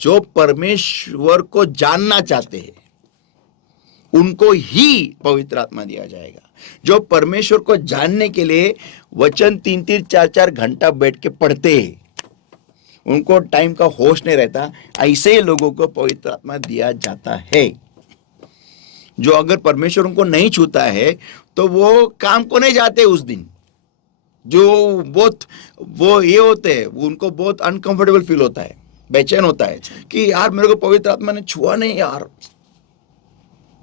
जो परमेश्वर को जानना चाहते हैं, उनको ही पवित्र आत्मा दिया जाएगा। जो परमेश्वर को जानने के लिए वचन 3-3 4-4 घंटा बैठ के पढ़ते हैं, उनको टाइम का होश नहीं रहता, ऐसे ही लोगों को पवित्र आत्मा दिया जाता है। जो अगर परमेश्वर उनको नहीं छूता है तो वो काम को नहीं जाते उस दिन। जो बहुत वो ये होते हैं, उनको बहुत अनकंफर्टेबल फील होता है, बेचैन होता है कि यार मेरे को पवित्र आत्मा ने छुआ नहीं यार,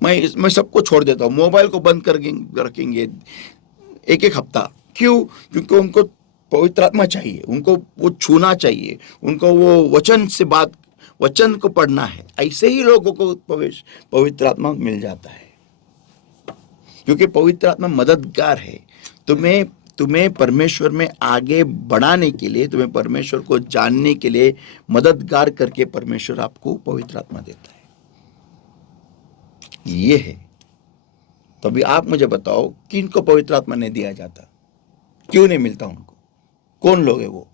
मैं सबको छोड़ देता हूँ, मोबाइल को बंद कर रखेंगे एक एक हफ्ता। क्यों? क्योंकि उनको पवित्र आत्मा चाहिए, उनको वो छूना चाहिए, उनको वो वचन से बात, वचन को पढ़ना है। ऐसे ही लोगों को पवित्र आत्मा मिल जाता है, क्योंकि पवित्र आत्मा मददगार है। तुम्हें परमेश्वर में आगे बढ़ाने के लिए, तुम्हें परमेश्वर को जानने के लिए मददगार करके परमेश्वर आपको पवित्र आत्मा देता है। ये है। तो अभी आप मुझे बताओ, किन को पवित्र आत्मा नहीं दिया जाता, क्यों नहीं मिलता उनको? कौन लोग है वो?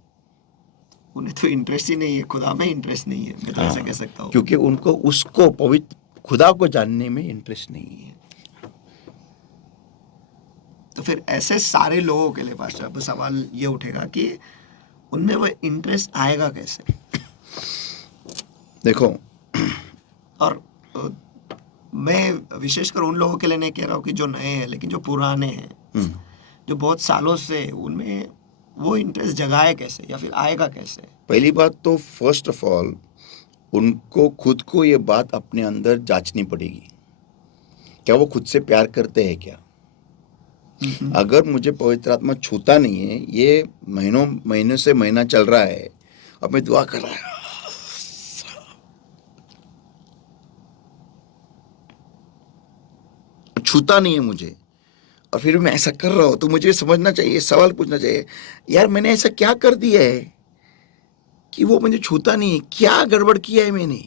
उन्हें तो इंटरेस्ट ही नहीं है, खुदा में इंटरेस्ट नहीं है, मैं तो ऐसा कह सकता हूँ। क्योंकि उनको उसको पवित्र खुदा को जानने में इंटरेस्ट नहीं है। तो फिर ऐसे सारे लोगों के लिए पास्टर, अब सवाल ये उठेगा कि उनमें वो इंटरेस्ट आएगा कैसे? देखो, और मैं विशेषकर उन लोगों के लिए नहीं कह रहा हूँ कि जो नए हैं, लेकिन जो पुराने हैं, जो बहुत सालों से, उनमें वो इंटरेस्ट जगाए कैसे या फिर आएगा कैसे? पहली बात तो फर्स्ट ऑफ ऑल उनको खुद को ये बात अपने अंदर जांचनी पड़ेगी, क्या वो खुद से प्यार करते हैं क्या? अगर मुझे पवित्र आत्मा छूता नहीं है, ये महीनों से महीना चल रहा है, अब मैं दुआ कर रहा है, छूता नहीं है मुझे, और फिर मैं ऐसा कर रहा हूं, तो मुझे समझना चाहिए, सवाल पूछना चाहिए, यार मैंने ऐसा क्या कर दिया है कि वो मुझे छूता नहीं है? क्या गड़बड़ किया है मैंने?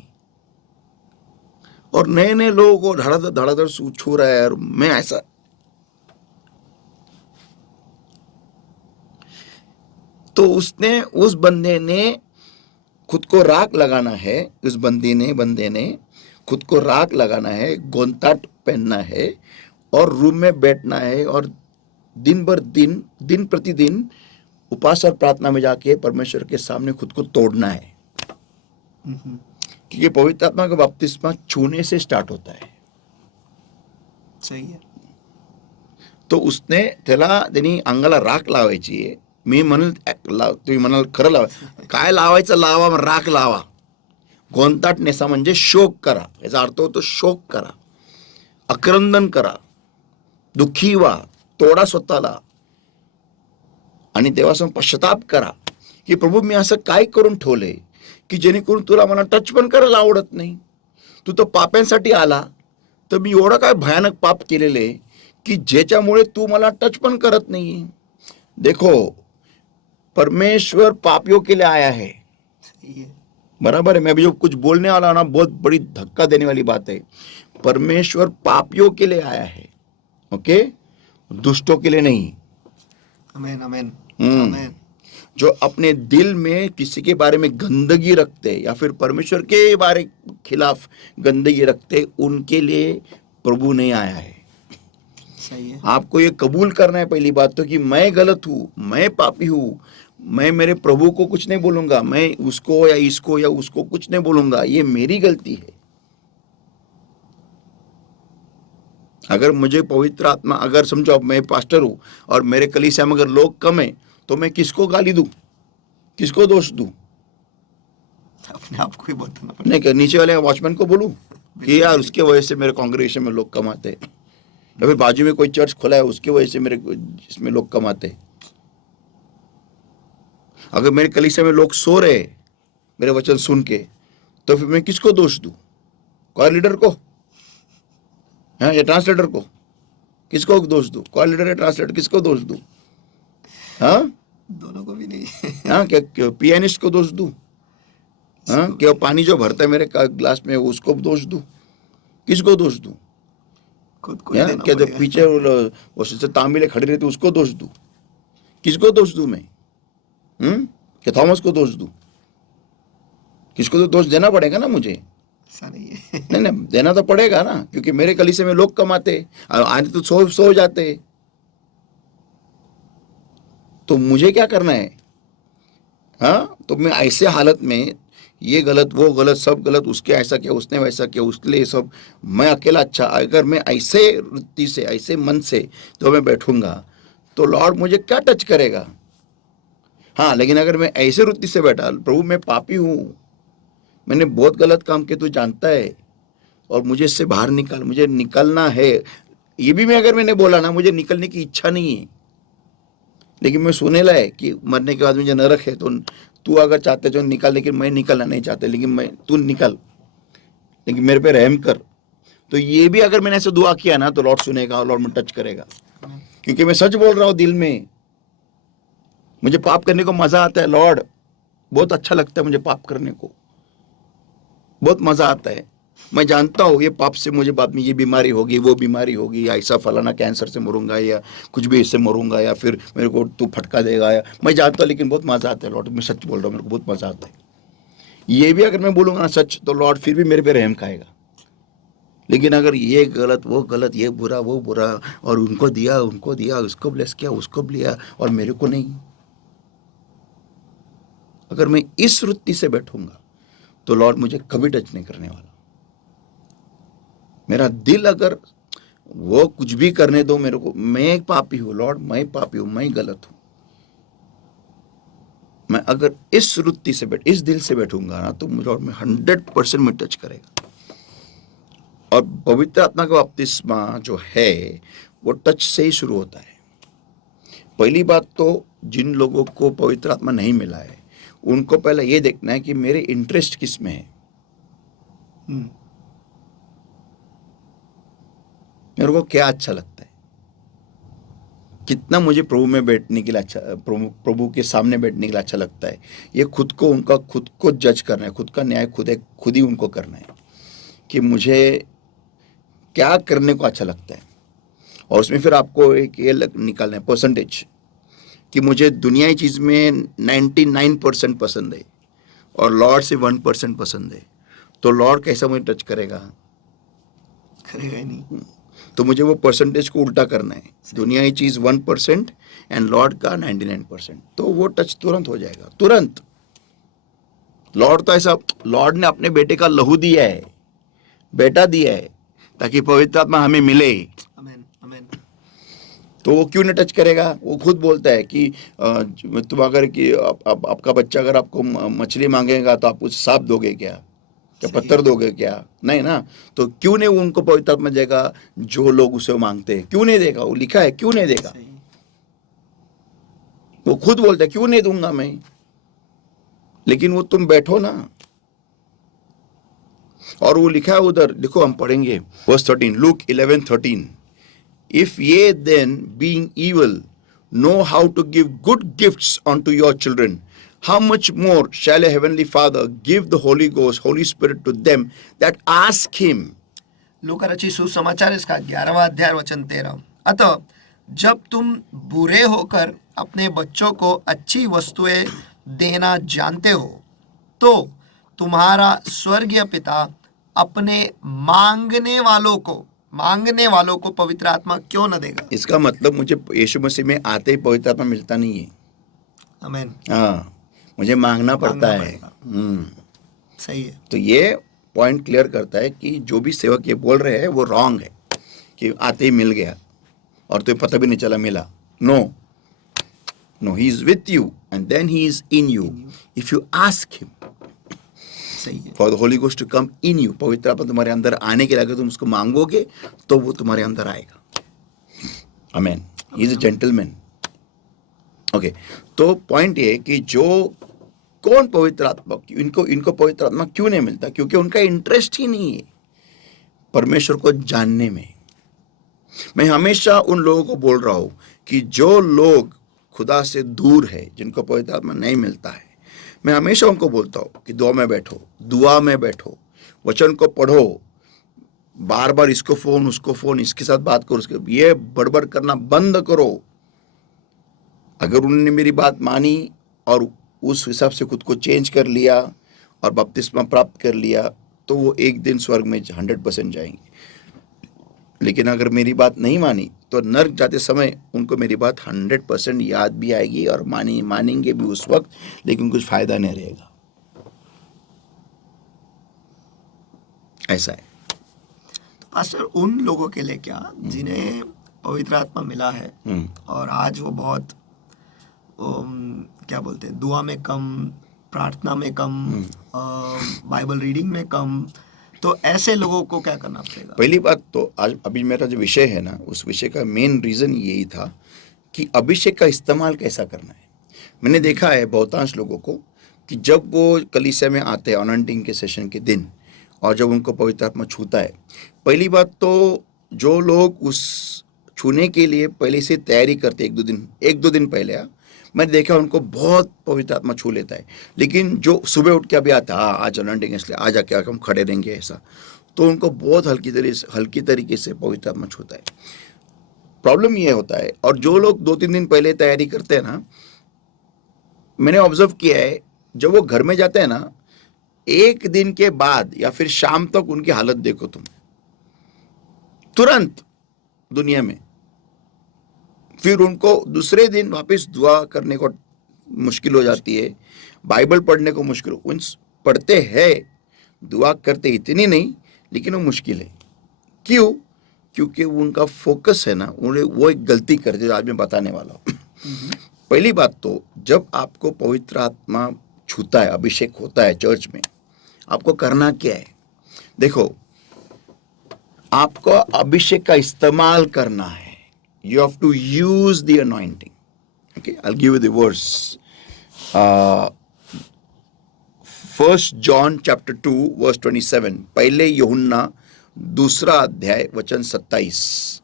और नए नए लोगों को धड़ाधड़ छू रहा है, और मैं ऐसा। तो उस बंदे ने खुद को राख लगाना है, उस बंदे ने खुद को राख लगाना है, गोंताट पहनना है, और रूम में बैठना है, और दिन प्रतिदिन उपास और प्रार्थना में जाके परमेश्वर के सामने खुद को तोड़ना है। क्योंकि पवित्र आत्मा का बपतिस्मा छूने से स्टार्ट होता है। सही है। तो उसने त्याला त्यांनी अंगाला राख लावायची आहे. मी म्हणल तुम्ही म्हणाल खरं लावा, काय लावायचं लावा, राख लावा. गोंताट नेसा म्हणजे शोक करा, याचा अर्थ होतो शोक करा, आक्रंदन करा, दुःखी व्हा, तोडा स्वतःला, आणि देवासमोर पश्चाताप करा की प्रभू मी असं काय करून ठेवलंय की जेणेकरून तुला मला टच पण करायला आवडत नाही. तू तर पाप्यांसाठी आला, तर मी एवढं काय भयानक पाप केलेले की ज्याच्यामुळे तू मला टच पण करत नाही. देखो, परमेश्वर पापियों के लिए आया है, बराबर है. मैं अभी जो कुछ बोलने वाला ना, बहुत बड़ी धक्का देने वाली बात है. परमेश्वर पापियों के लिए आया है, ओके, दुष्टों के लिए नहीं. आमेन आमेन आमेन. जो अपने दिल में किसी के बारे में गंदगी रखते या फिर परमेश्वर के बारे खिलाफ गंदगी रखते, उनके लिए प्रभु नहीं आया है. सही है. आपको ये कबूल करना है पहली बात तो कि मैं गलत हूँ, मैं पापी हूँ, मैं मेरे प्रभु को कुछ नहीं बोलूंगा, मैं उसको या इसको या उसको कुछ नहीं बोलूंगा, ये मेरी गलती है. अगर मुझे पवित्र आत्मा, अगर समझो अब मैं पास्टर हूँ और मेरे कलीसिया में अगर लोग कम है, तो मैं किसको गाली दूं, किसको दोष दूं? अपने आप को ही बताना नहीं, क्या नीचे वाले वॉचमैन को बोलूं कि यार उसके वजह से मेरे कांग्रेगेशन में लोग कम आते हैं, या फिर बाजू में कोई चर्च खोला है उसके वजह से मेरे इसमें लोग कम आते हैं. अगर मेरे कलीसिया में लोग सो रहे मेरे वचन सुन के, तो फिर मैं किसको दोष दूं? कॉयर लीडर को, हाँ, या ट्रांसलेटर को? किसको दोष दूं? कॉयर लीडर या ट्रांसलेटर, किसको दोष दूं? हाँ, दोनों को भी नहीं. हाँ, क्या पियानिस्ट को दोष दूं? हाँ, क्या पानी जो भरता है मेरे ग्लास में उसको दोष दूं? किसको दोष दूं? खुद को ही देना क्या जो पड़ेगा. पीछे वो तांबिले खड़े रहते उसको दोष दूं? किसको दोष दूं मैं? क्या थॉमस को दोष दूं? किसको तो दोष देना पड़ेगा ना मुझे. ऐसा नहीं है। नहीं नहीं, देना तो पड़ेगा ना, क्योंकि मेरे कलीसिया में लोग कमाते, आज तो सो जाते, तो मुझे क्या करना है? हाँ, तो मैं ऐसे हालत में ये गलत वो गलत सब गलत, उसके ऐसा किया उसने वैसा किया उसके लिए सब, मैं अकेला अच्छा, अगर मैं ऐसे वृत्ति से ऐसे मन से तो मैं बैठूंगा तो लॉर्ड मुझे क्या टच करेगा? हाँ, लेकिन अगर मैं ऐसे वृत्ति से बैठा, प्रभु मैं पापी हूँ, मैंने बहुत गलत काम किया, तू जानता है, और मुझे इससे बाहर निकाल, मुझे निकलना है, ये भी मैं अगर मैंने बोला ना मुझे निकलने की इच्छा नहीं है, लेकिन मैं सुनेला है कि मरने के बाद मुझे नरक है, तो तू अगर चाहते तो निकल, लेकिन मैं निकलना नहीं चाहता, लेकिन मैं तू निकल, लेकिन मेरे पे रहम कर। तो ये भी अगर मैंने ऐसे दुआ किया ना तो लॉर्ड सुनेगा और लॉर्ड में टच करेगा, क्योंकि मैं सच बोल रहा हूँ दिल में, मुझे पाप करने को मजा आता है लॉर्ड, बहुत अच्छा लगता है मुझे पाप करने को, बहुत मजा आता है। मैं जानता हूँ ये पाप से मुझे बाद में ये बीमारी होगी वो बीमारी होगी, या ऐसा फलाना कैंसर से मरूंगा या कुछ भी इससे मरूंगा, या फिर मेरे को तू फटका देगा, या मैं जानता हूँ, लेकिन बहुत मजा आता है लॉर्ड, मैं सच बोल रहा हूँ, मेरे को बहुत मजा आता है। ये भी अगर मैं बोलूंगा ना सच, तो लॉर्ड फिर भी मेरे पे रहम खाएगा। लेकिन अगर ये गलत वो गलत, ये बुरा वो बुरा, और उनको दिया उसको ब्लेस किया उसको लिया और मेरे को नहीं, अगर मैं इस वृत्ति से बैठूंगा तो लॉर्ड मुझे कभी टच नहीं करने वाला। मेरा दिल अगर वो कुछ भी करने दो मेरे को, मैं पापी हूं लॉर्ड, मैं पापी हूं, मैं गलत हूं, मैं अगर इस वृत्ति से इस दिल से बैठूंगा ना तो मुझे लॉर्ड में 100% में टच करेगा। और पवित्र आत्मा का बपतिस्मा जो है वो टच से ही शुरू होता है। पहली बात तो जिन लोगों को पवित्र आत्मा नहीं मिला है उनको पहले ये देखना है कि मेरे इंटरेस्ट किस में है, मेरे को क्या अच्छा लगता है, कितना मुझे प्रभु में बैठने के लिए अच्छा, प्रभु के सामने बैठने के लिए अच्छा लगता है। ये खुद को जज करना है, खुद का न्याय खुद ही उनको करना है कि मुझे क्या करने को अच्छा लगता है। और उसमें फिर आपको एक ये निकालना है परसेंटेज, कि मुझे दुनियाई चीज में 99% पसंद है और लॉर्ड से 1% पसंद है, तो लॉर्ड कैसा मुझे टच करेगा? करेगा नहीं। तो मुझे वो परसेंटेज को उल्टा करना है, दुनियाई चीज 1% एंड लॉर्ड का 99%, तो वो टच तुरंत हो जाएगा, तुरंत। लॉर्ड तो ऐसा, लॉर्ड ने अपने बेटे का लहू दिया है, बेटा दिया है, ताकि पवित्र आत्मा हमें मिले। आमीन आमीन। तो वो क्यों नहीं टच करेगा? वो खुद बोलता है कि तुम अगर कि आपका बच्चा अगर आपको मछली मांगेगा तो आप उसे सांप दोगे क्या पत्थर दोगे क्या? नहीं ना। तो क्यों नहीं उनको पवित्र आत्मा देगा जो लोग उसे मांगते हैं? क्यों नहीं देगा? वो लिखा है, क्यों नहीं देगा? वो खुद बोलता है क्यों नहीं दूंगा मैं, लेकिन वो तुम बैठो ना। और वो लिखा है उधर, देखो हम पढ़ेंगे verse 13, look 11:13, If ye then, being evil, know how to give good gifts unto your children, how much more shall a heavenly Father give the Holy Ghost, Holy Spirit to them that ask him? लूका रचित सुसमाचार इसका 11वां अध्याय वचन 13, अतः जब तुम बुरे होकर अपने बच्चों को अच्छी वस्तुएं देना जानते हो तो तुम्हारा स्वर्गीय पिता अपने मांगने वालों को पवित्र आत्मा क्यों न देगा। इसका मतलब मुझे यीशु मसीह में आते ही पवित्र आत्मा मिलता नहीं है। आमीन। हाँ, मुझे मांगना पड़ता है। सही है। तो ये पॉइंट क्लियर करता है कि जो भी सेवक ये बोल रहे हैं वो रॉन्ग है कि आते ही मिल गया और तुम्हें पता भी नहीं चला मिला। No no, he is with you and then he is in you if you ask him for the Holy Ghost to come in you. पवित्र आत्मा तुम्हारे अंदर आने के लिए अगर तुम उसको मांगोगे तो वो तुम्हारे अंदर आएगा। आमीन। He is a gentleman. Okay, तो पॉइंट ये कि जो कौन पवित्र आत्मा, इनको पवित्र आत्मा क्यों नहीं मिलता? क्योंकि उनका इंटरेस्ट ही नहीं है परमेश्वर को जानने में। मैं हमेशा उन लोगों को बोल रहा हूं कि जो लोग खुदा से दूर है, जिनको पवित्र आत्मा नहीं मिलता है, मैं हमेशा उनको बोलता हूं कि दुआ में बैठो, वचन को पढ़ो, बार बार इसको फोन उसको फोन, इसके साथ बात करो, ये बड़बड़ करना बंद करो। अगर उन्होंने मेरी बात मानी और उस हिसाब से खुद को चेंज कर लिया और बपतिस्मा प्राप्त कर लिया तो वो एक दिन स्वर्ग में 100% जाएंगे। लेकिन अगर मेरी बात नहीं मानी तो नर्क जाते समय उनको मेरी बात 100% याद भी आएगी और मानेंगे भी उस वक्त, लेकिन कुछ फायदा नहीं रहेगा। ऐसा है। पास्टर, उन लोगों के लिए क्या जिन्हें पवित्र आत्मा मिला है और आज वो बहुत क्या बोलते हैं, दुआ में कम, प्रार्थना में कम, बाइबल रीडिंग में कम, तो ऐसे लोगों को क्या करना पड़ेगा? पहली बात तो आज अभी मेरा जो विषय है ना, उस विषय का मेन रीजन यही था कि अभिषेक का इस्तेमाल कैसा करना है। मैंने देखा है बहुतांश लोगों को कि जब वो कलीसिया में आते हैं अनॉइंटिंग के सेशन के दिन, और जब उनको पवित्र आत्मा छूता है, पहली बात तो जो लोग उस छूने के लिए पहले से तैयारी करते एक दो दिन पहले, मैंने देखा उनको बहुत पवित्र आत्मा छू लेता है। लेकिन जो सुबह उठ के अभी आता है, आज अनॉइंटिंग इसलिए आज आके हम खड़े रहेंगे ऐसा, तो उनको बहुत हल्की तरीके से पवित्र आत्मा छूता है। प्रॉब्लम ये होता है, और जो लोग 2-3 दिन पहले तैयारी करते हैं ना, मैंने ऑब्जर्व किया है जब वो घर में जाते हैं ना, एक दिन के बाद या फिर शाम तक उनकी हालत देखो तुम, तुरंत दुनिया में। फिर उनको दूसरे दिन वापस दुआ करने को मुश्किल हो जाती है, बाइबल पढ़ने को मुश्किल, पढ़ते हैं, दुआ करते इतनी नहीं, लेकिन वो मुश्किल है। क्यों? क्योंकि उनका फोकस है ना, उन्हें वो एक गलती करते जो आज मैं बताने वाला हूँ। पहली बात तो जब आपको पवित्र आत्मा छूता है, अभिषेक होता है चर्च में, आपको करना क्या है? देखो, आपको अभिषेक का इस्तेमाल करना है। You have to use the anointing. Okay, I'll give you the verse. 1 John chapter 2 verse 27. पहले यूहन्ना 2 अध्याय वचन 27.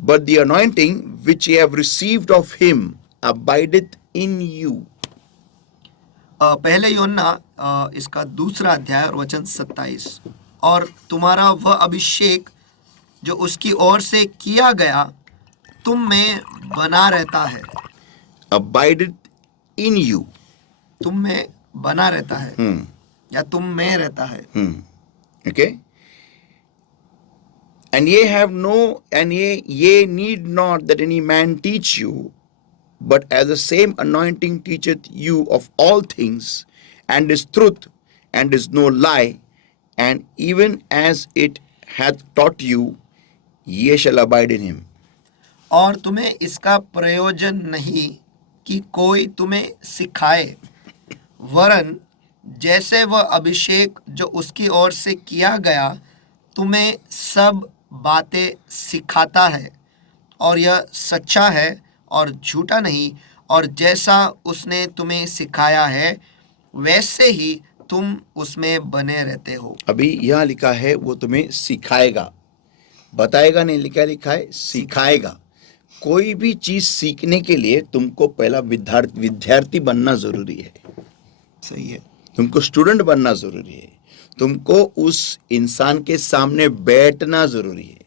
But the anointing which ye have received of him abideth in you. पहले यूहन्ना इसका 2 अध्याय और वचन 27, और तुम्हारा वह अभिषेक जो उसकी ओर से किया गया तुम में बना रहता है। Abideth in you. तुम में बना रहता है या तुम में रहता है। Okay. And ye need not that any man teach you, but as the same anointing teacheth you of all things, and is truth, and is no lie, and even as it hath taught you, ye shall abide in him. और तुम्हें इसका प्रयोजन नहीं कि कोई तुम्हें सिखाए, वरन जैसे वह अभिषेक जो उसकी ओर से किया गया तुम्हें सब बातें सिखाता है, और यह सच्चा है और झूठा नहीं, और जैसा उसने तुम्हें सिखाया है वैसे ही तुम उसमें बने रहते हो। अभी यहाँ लिखा है वो तुम्हें सिखाएगा, बताएगा नहीं, लिखा है सिखाएगा। कोई भी चीज सीखने के लिए तुमको पहला विद्यार्थी बनना जरूरी है। सही है। तुमको स्टूडेंट बनना जरूरी है, तुमको उस इंसान के सामने बैठना जरूरी है,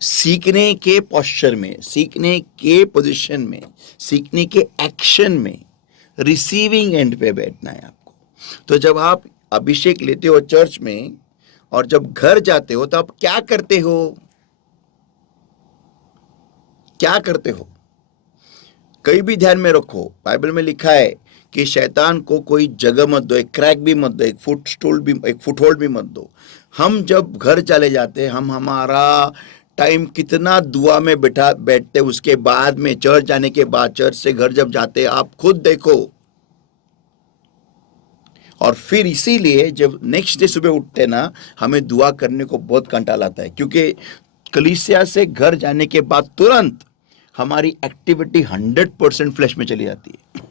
सीखने के पोस्चर में, सीखने के पोजीशन में, सीखने के एक्शन में, रिसीविंग एंड पे बैठना है आपको। तो जब आप अभिषेक लेते हो चर्च में और जब घर जाते हो तो आप क्या करते हो? क्या करते हो? कहीं भी ध्यान में रखो, बाइबल में लिखा है कि शैतान को कोई जगह मत दो, एक क्रैक भी मत दो, एक फुटहोल्ड भी मत दो। हम जब घर चले जाते हैं, हम हमारा टाइम कितना दुआ में बैठते, उसके बाद में चर्च जाने के बाद, चर्च से घर जब जाते, आप खुद देखो। और फिर इसीलिए जब नेक्स्ट डे सुबह उठते ना, हमें दुआ करने को बहुत कंटाल आता है, क्योंकि कलीसिया से घर जाने के बाद तुरंत हमारी एक्टिविटी 100% फ्लैश में चली जाती है।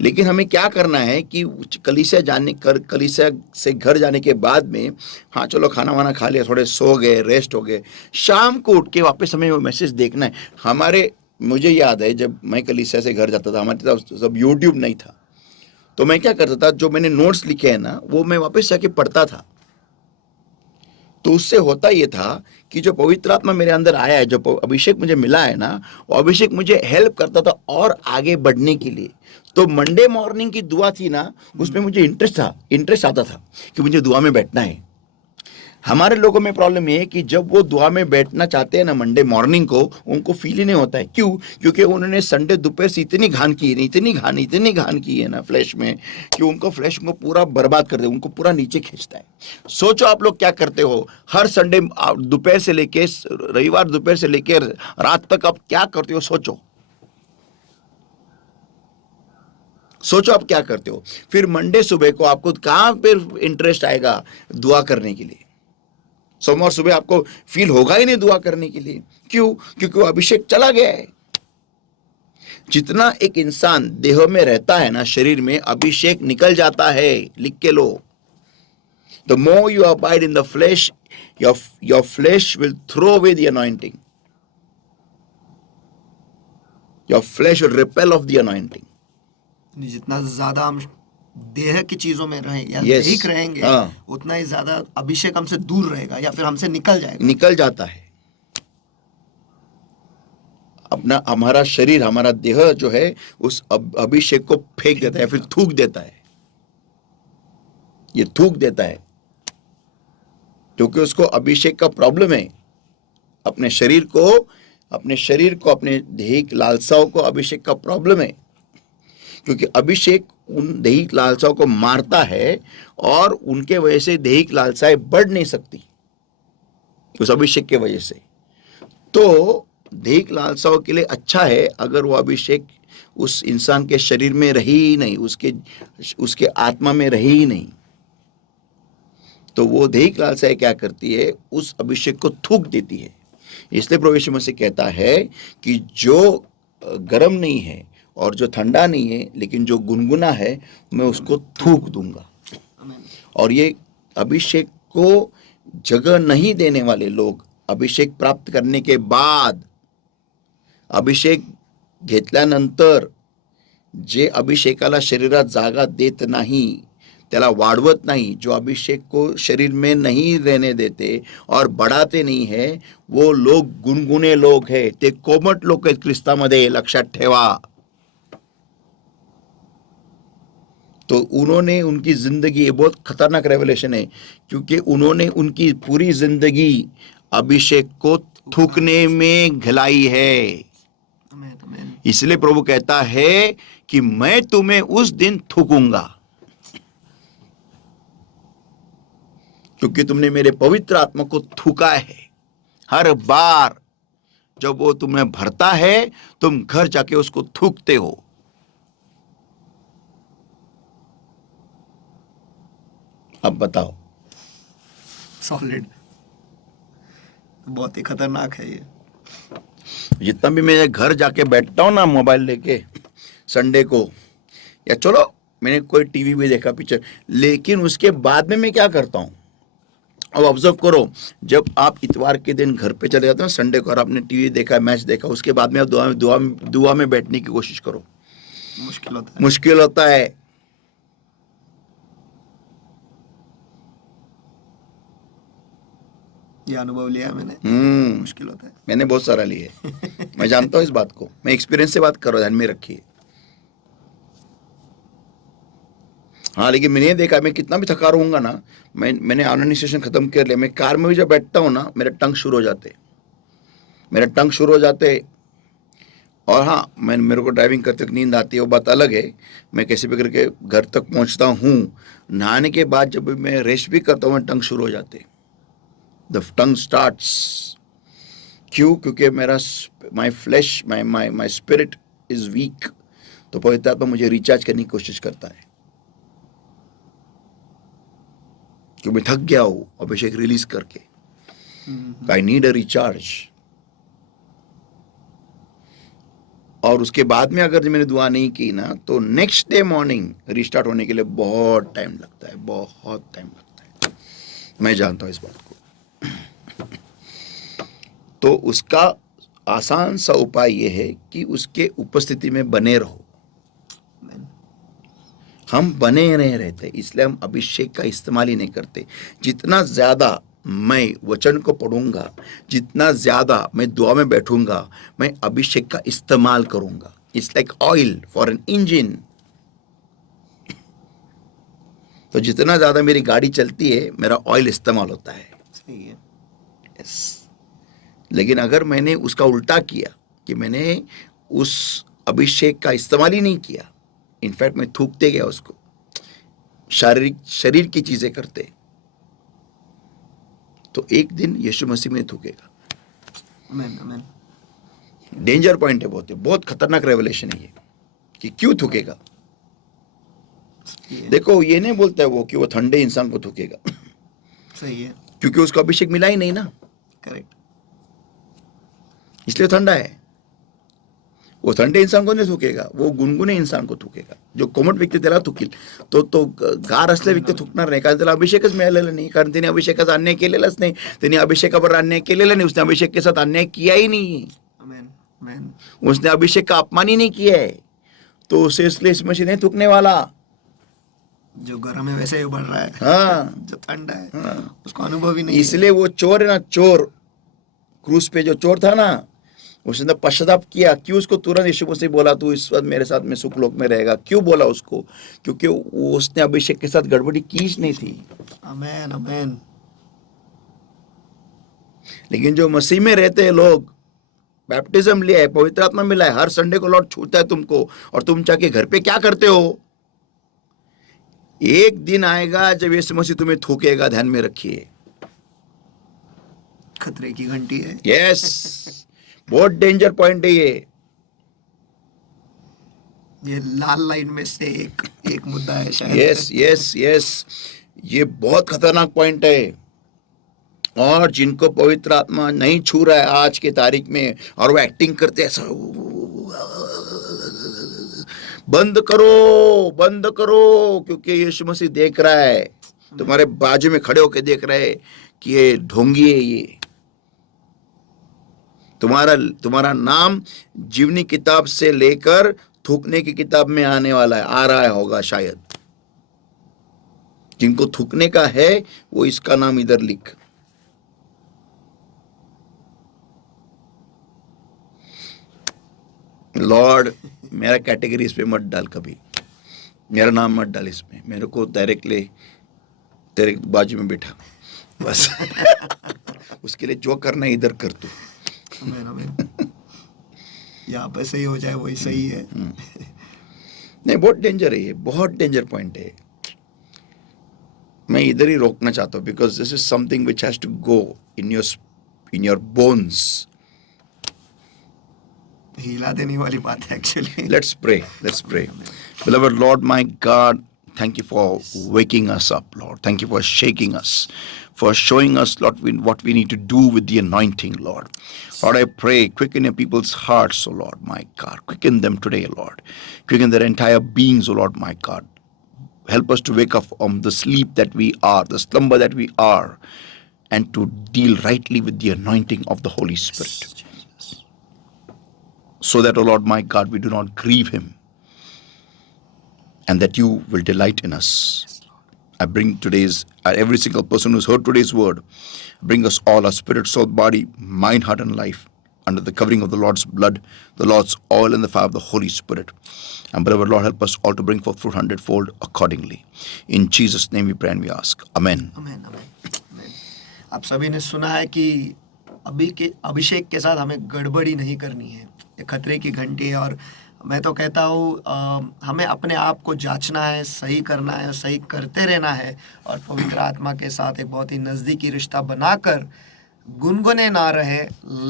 लेकिन हमें क्या करना है कि कलीसिया से घर जाने के बाद में, हाँ चलो खाना वाना खा लिया, थोड़े सो गए, रेस्ट हो गए, शाम को उठ के वापस हमें वो मैसेज देखना है। मुझे याद है जब मैं कलीसिया से घर जाता था, हमारे पास जब यूट्यूब नहीं था, तो मैं क्या करता था, जो मैंने नोट्स लिखे हैं ना, वो मैं वापस जाके पढ़ता था। तो उससे होता ये था कि जो पवित्र आत्मा मेरे अंदर आया है, जो अभिषेक मुझे मिला है ना, वो अभिषेक मुझे हेल्प करता था और आगे बढ़ने के लिए। तो मंडे मॉर्निंग की दुआ थी ना, उसमें मुझे इंटरेस्ट आता था कि मुझे दुआ में बैठना है। हमारे लोगों में प्रॉब्लम ये है कि जब वो दुआ में बैठना चाहते हैं ना मंडे मॉर्निंग को, उनको फील ही नहीं होता है। क्यों? क्योंकि उन्होंने संडे दोपहर से इतनी घान की है, इतनी घान की है ना फ्लैश में, कि उनको फ्लैश को पूरा बर्बाद कर दे, उनको पूरा नीचे खींचता है। सोचो आप लोग क्या करते हो हर संडे दोपहर से लेके, रविवार दोपहर से लेके रात तक आप क्या करते हो? सोचो आप क्या करते हो। फिर मंडे सुबह को आपको कहां पर इंटरेस्ट आएगा दुआ करने के लिए? सोमवार सुबह आपको फील होगा ही नहीं दुआ करने के लिए। क्यों? क्योंकि वो अभिषेक चला गया है। जितना एक इंसान देह में रहता है ना, शरीर में, अभिषेक निकल जाता है। लिख के लो, the more you abide in the flesh, your flesh will throw away the anointing, your flesh will repel of the anointing. जितना ज्यादा हम देह की चीजों में रहें या Yes. दैहिक रहेंगे, हाँ। उतना ही ज्यादा अभिषेक हमसे दूर रहेगा या फिर हमसे निकल जाएगा। निकल जाता है। अपना हमारा शरीर, हमारा देह जो है, उस अभिषेक को फेंक देता है, फिर थूक देता है। ये थूक देता है क्योंकि उसको अभिषेक का प्रॉब्लम है। अपने शरीर को, अपने दैहिक लालसाओं को अभिषेक का प्रॉब्लम है, क्योंकि अभिषेक उन दैहिक लालसाओं को मारता है और उनके वजह से दैहिक लालसाएं बढ़ नहीं सकती उस अभिषेक के वजह से। तो दैहिक लालसाओं के लिए अच्छा है अगर वो अभिषेक उस इंसान के शरीर में रही ही नहीं, उसके आत्मा में रही ही नहीं। तो वो दैहिक लालसाएं क्या करती है? उस अभिषेक को थूक देती है। इसलिए प्रभु यीशु मसीह कहता है कि जो गर्म नहीं है और जो ठंडा नहीं है, लेकिन जो गुनगुना है, मैं उसको थूक दूंगा। और ये अभिषेक को जगह नहीं देने वाले लोग, अभिषेक प्राप्त करने के बाद, अभिषेक घेतल्यानंतर जे अभिषेकाला शरीरात जागा देत नाही, त्याला वाढवत नाही, जो अभिषेक को शरीर में नहीं रहने देते और बढ़ाते नहीं है, वो लोग गुनगुने लोग हैं, ते कोमट लोक आहेत ख्रिस्तामध्ये, लक्षात ठेवा। तो उन्होंने उनकी जिंदगी, ये बहुत खतरनाक रेवलेशन है, क्योंकि उन्होंने उनकी पूरी जिंदगी अभिषेक को थूकने में घिलाई है। इसलिए प्रभु कहता है कि मैं तुम्हें उस दिन थूकूंगा, क्योंकि तुमने मेरे पवित्र आत्मा को थूका है। हर बार जब वो तुम्हें भरता है, तुम घर जाके उसको थूकते हो। अब बताओ। सॉलिड, बहुत ही खतरनाक है ये। जितना भी मैं घर जाके बैठता हूँ ना मोबाइल लेके संडे को, या चलो मैंने कोई टीवी भी देखा पिक्चर, लेकिन उसके बाद में मैं क्या करता हूँ? अब ऑब्जर्व करो, जब आप इतवार के दिन घर पे चले जाते हो संडे को, और आपने टीवी देखा, मैच देखा, उसके बाद में आप दुआ में बैठने की कोशिश करो। मुश्किल होता है। ये अनुभव लिया मैंने। मुश्किल होता है। मैंने बहुत सारा लिया है। मैं जानता हूँ इस बात को, मैं एक्सपीरियंस से बात कर रहा हूँ, ध्यान में रखिए। हाँ, लेकिन मैंने देखा, मैं कितना भी थका रहूंगा ना, मैंने ऑनलाइन सेशन खत्म कर लिया, मैं कार में भी जब बैठता हूँ ना, मेरे टंग शुरू हो जाते। और हाँ, मेरे को ड्राइविंग करते वक्त नींद आती है, वो बात अलग है। मैं कैसे भी करके घर तक पहुँचता हूँ। नहाने के बाद जब मैं रेस्ट भी करता हूँ, टंग शुरू हो जाते, द टंग स्टार्ट्स। क्यों? क्योंकि मेरा my flesh, my spirit is weak. तो पवित्र आत्मा मुझे रिचार्ज करने की कोशिश करता है, क्योंकि मैं थक गया हूं अभिषेक रिलीज करके। I need a recharge. और उसके बाद में अगर मैंने दुआ नहीं की ना, तो नेक्स्ट डे मॉर्निंग रिस्टार्ट होने के लिए बहुत टाइम लगता है। मैं जानता हूं इस बात को। तो उसका आसान सा उपाय यह है कि उसके उपस्थिति में बने रहो। हम बने नहीं रहते, इसलिए हम अभिषेक का इस्तेमाल ही नहीं करते। जितना ज्यादा मैं वचन को पढ़ूंगा, जितना ज्यादा मैं दुआ में बैठूंगा, मैं अभिषेक का इस्तेमाल करूंगा। It's like oil for an engine. तो जितना ज़्यादा मेरी गाड़ी चलती है मेरा ऑयल इस्तेमाल होता है। सही है। यस। लेकिन अगर मैंने उसका उल्टा किया कि मैंने उस अभिषेक का इस्तेमाल ही नहीं किया, इनफैक्ट मैं थूकते गया उसको, शारीरिक शरीर की चीजें करते, तो एक दिन यीशु मसीह में थूकेगा। आमीन, आमीन। डेंजर पॉइंट है, बहुत खतरनाक रेवलेशन है ये कि क्यों थूकेगा। सही है, देखो ये नहीं बोलता है वो कि वो ठंडे इंसान को थूकेगा, सही है। क्योंकि उसको अभिषेक मिला ही नहीं ना, करेक्ट। इसलिए ठंडा है। वो ठंडे इंसान को नहीं थूकेगा, वो गुनगुने इंसान को थूकेगा. जो कोमट व्यक्ती त्याला थुकील. तो गार असलेला व्यक्ती थुकणार नाही, कारण त्याला अभिषेकच मिळालेला नाही, कारण त्याने अभिषेकाचा अन्याय केलेलाच नाही. त्याने अभिषेकावर अन्याय केलेला नहीं, उसने अभिषेक के साथ अन्याय किया ही नहीं, आमीन, आमीन। उसने अभिषेक का अपमान ही नहीं किया है, तो उसे इसलिए इस मसीह नहीं थूकने वाला. जो गर्म है वैसे ही बढ़ रहा है, हाँ. जो ठंडा है हाँ. उसको अनुभव ही नहीं है। इसलिए वो चोर है ना, चोर क्रूस पे जो चोर था ना, उसने पश्चाताप किया. क्यों उसको तुरंत यीशु मसीह बोला तू इस वक्त मेरे साथ में सुख लोक में रहेगा? क्यों बोला उसको? क्योंकि उसने अभिषेक के साथ गड़बड़ी की ही नहीं थी. आमीन, आमीन। लेकिन जो मसीह में रहते हैं लोग, बैप्टिज्म लिया है, पवित्र आत्मा मिला है, हर संडे को लॉर्ड छूता है तुमको, और तुम जाके घर पे क्या करते हो? एक दिन आएगा जब यीशु मसीह तुम्हें थूकेगा, ध्यान में रखिए. खतरे की घंटी है। यस, बहुत डेंजर पॉइंट है ये. ये लाल लाइन में से एक मुद्दा है शायद। यस यस यस, ये बहुत खतरनाक पॉइंट है. और जिनको पवित्र आत्मा नहीं छू रहा है आज के तारीख में, और वो एक्टिंग करते ऐसा, बंद करो, बंद करो, क्योंकि यीशु मसीह देख रहा है, तुम्हारे बाजू में खड़े होकर देख रहा है कि ये ढोंगी है. ये तुम्हारा नाम जीवनी किताब से लेकर थूकने की किताब में आने वाला है, आ रहा होगा शायद. जिनको थूकने का है वो इसका नाम इधर लिख. लॉर्ड, मेरा कैटेगरी इसमें मत डाल, कभी मेरा नाम मत डाल इसमें, मेरे को डायरेक्टली तेरे बाजू में बैठा बस. उसके लिए जो करना है इधर कर तू. आमीन, आमीन। यहाँ पे सही हो जाए वही सही है। नहीं, बहुत डेंजर है ये, बहुत डेंजर पॉइंट है. मैं इधर ही रोकना चाहता हूँ, because this is something which has to go in your bones. हिला देने वाली बात है actually. Let's pray. Let's pray. Beloved Lord, my God, thank you for waking us up, Lord. Thank you for shaking us, for showing us, Lord, what we need to do with the anointing, Lord. Lord, I pray, quicken your people's hearts, oh Lord, my God. Quicken them today, Lord. Quicken their entire beings, oh Lord, my God. Help us to wake up from the sleep that we are, the slumber that we are, and to deal rightly with the anointing of the Holy Spirit. So that, O Lord my God, we do not grieve him, and that you will delight in us. I bring every single person who's heard today's word, bring us all, our spirit, soul, body, mind, heart, and life, under the covering of the Lord's blood, the Lord's oil, and the fire of the Holy Spirit. And beloved Lord, help us all to bring forth fruit 100-fold accordingly. In Jesus' name we pray and we ask. Amen. आमीन, आमीन, आमीन। आप सभी ने सुना है कि अभिषेक के साथ हमें गड़बड़ी नहीं करनी है, ये खतरे की घंटी है। और मैं तो कहता हूँ हमें अपने आप को जांचना है, सही करना है, सही करते रहना है, और पवित्र आत्मा के साथ एक बहुत ही नज़दीकी रिश्ता बनाकर गुनगुने ना रहे,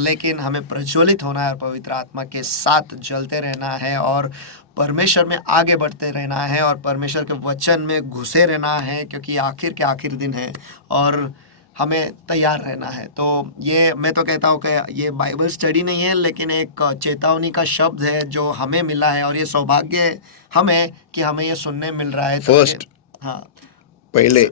लेकिन हमें प्रज्वलित होना है और पवित्र आत्मा के साथ जलते रहना है, और परमेश्वर में आगे बढ़ते रहना है, और परमेश्वर के वचन में घुसे रहना है, क्योंकि आखिर के आखिर दिन है और हमें तैयार रहना है। तो ये मैं तो कहता हूँ कि ये बाइबल स्टडी नहीं है, लेकिन एक चेतावनी का शब्द है जो हमें मिला है, और ये सौभाग्य हमें कि हमें ये सुनने मिल रहा है। फर्स्ट, हाँ, पहले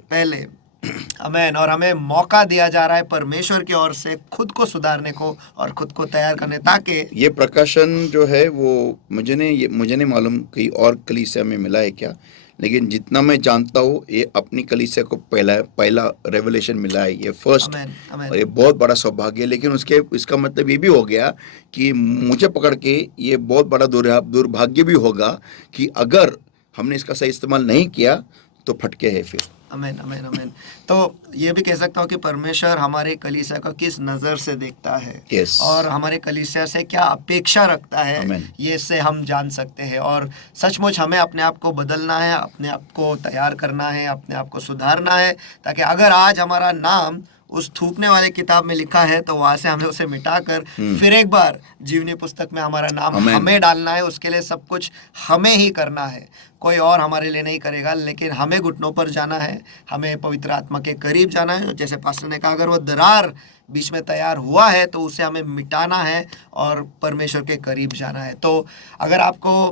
आमीन। और हमें मौका दिया जा रहा है परमेश्वर की ओर से खुद को सुधारने को और खुद को तैयार करने, ताकि ये प्रकाशन जो है वो मुझे नहीं मालूम कहीं और कलीसिया में मिला है क्या, लेकिन जितना मैं जानता हूँ ये अपनी कलीसिया को पहला रेवलेशन मिला है, ये फर्स्ट। आमीन, आमीन। और ये बहुत बड़ा सौभाग्य है। लेकिन इसका मतलब ये भी हो गया कि मुझे पकड़ के ये बहुत बड़ा दुर्भाग्य भी होगा कि अगर हमने इसका सही इस्तेमाल नहीं किया तो फटके हैं फिर। Amen, amen, amen. तो ये भी कह सकता हूँ कि परमेश्वर हमारे कलीसिया को किस नज़र से देखता है Yes. और हमारे कलीसिया से क्या अपेक्षा रखता है, Amen. ये इससे हम जान सकते हैं। और सचमुच हमें अपने आप को बदलना है, अपने आप को तैयार करना है, अपने आप को सुधारना है, ताकि अगर आज हमारा नाम उस थूकने वाले किताब में लिखा है तो वहाँ से हमें उसे मिटाकर फिर एक बार जीवनी पुस्तक में हमारा नाम Amen. हमें डालना है। उसके लिए सब कुछ हमें ही करना है, कोई और हमारे लिए नहीं करेगा, लेकिन हमें घुटनों पर जाना है, हमें पवित्र आत्मा के करीब जाना है। जैसे पास्टर ने कहा, अगर वो दरार बीच में तैयार हुआ है तो उसे हमें मिटाना है और परमेश्वर के करीब जाना है। तो अगर आपको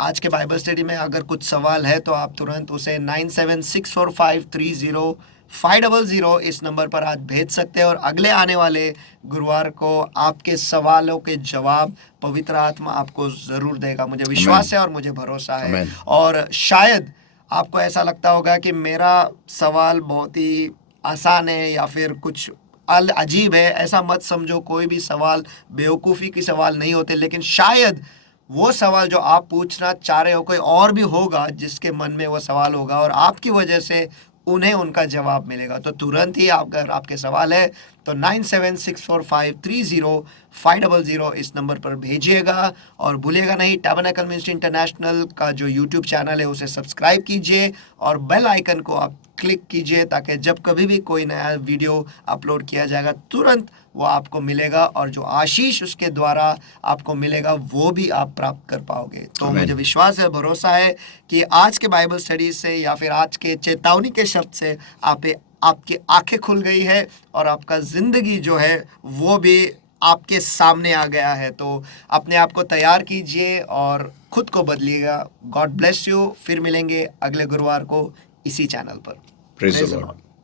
आज के बाइबल स्टडी में अगर कुछ सवाल है तो आप तुरंत उसे 9764530500 इस नंबर पर आज भेज सकते हैं और अगले आने वाले गुरुवार को आपके सवालों के जवाब पवित्र आत्मा आपको ज़रूर देगा। मुझे विश्वास है और मुझे भरोसा है। Amen. और शायद आपको ऐसा लगता होगा कि मेरा सवाल बहुत ही आसान है या फिर कुछ अजीब है, ऐसा मत समझो। कोई भी सवाल बेवकूफ़ी की सवाल नहीं होते, लेकिन शायद वो सवाल जो आप पूछना चाह रहे हो कोई और भी होगा जिसके मन में वो सवाल होगा और आपकी वजह से उन्हें उनका जवाब मिलेगा। तो तुरंत ही अगर आपके सवाल है तो 9764530500 इस नंबर पर भेजिएगा। और भूलिएगा नहीं, टैबरनेकल मिनिस्ट्री इंटरनेशनल का जो यूट्यूब चैनल है उसे सब्सक्राइब कीजिए और बेल आइकन को आप क्लिक कीजिए, ताकि जब कभी भी कोई नया वीडियो अपलोड किया जाएगा तुरंत वो आपको मिलेगा और जो आशीष उसके द्वारा आपको मिलेगा वो भी आप प्राप्त कर पाओगे। तो Amen. मुझे विश्वास है, भरोसा है कि आज के बाइबल स्टडी से या फिर आज के चेतावनी के शब्द से आपकी आंखें खुल गई है और आपका ज़िंदगी जो है वो भी आपके सामने आ गया है। तो अपने आप को तैयार कीजिए और खुद को बदलिएगा। God bless you. फिर मिलेंगे अगले गुरुवार को इसी चैनल पर। Praise the Praise the Lord. Lord.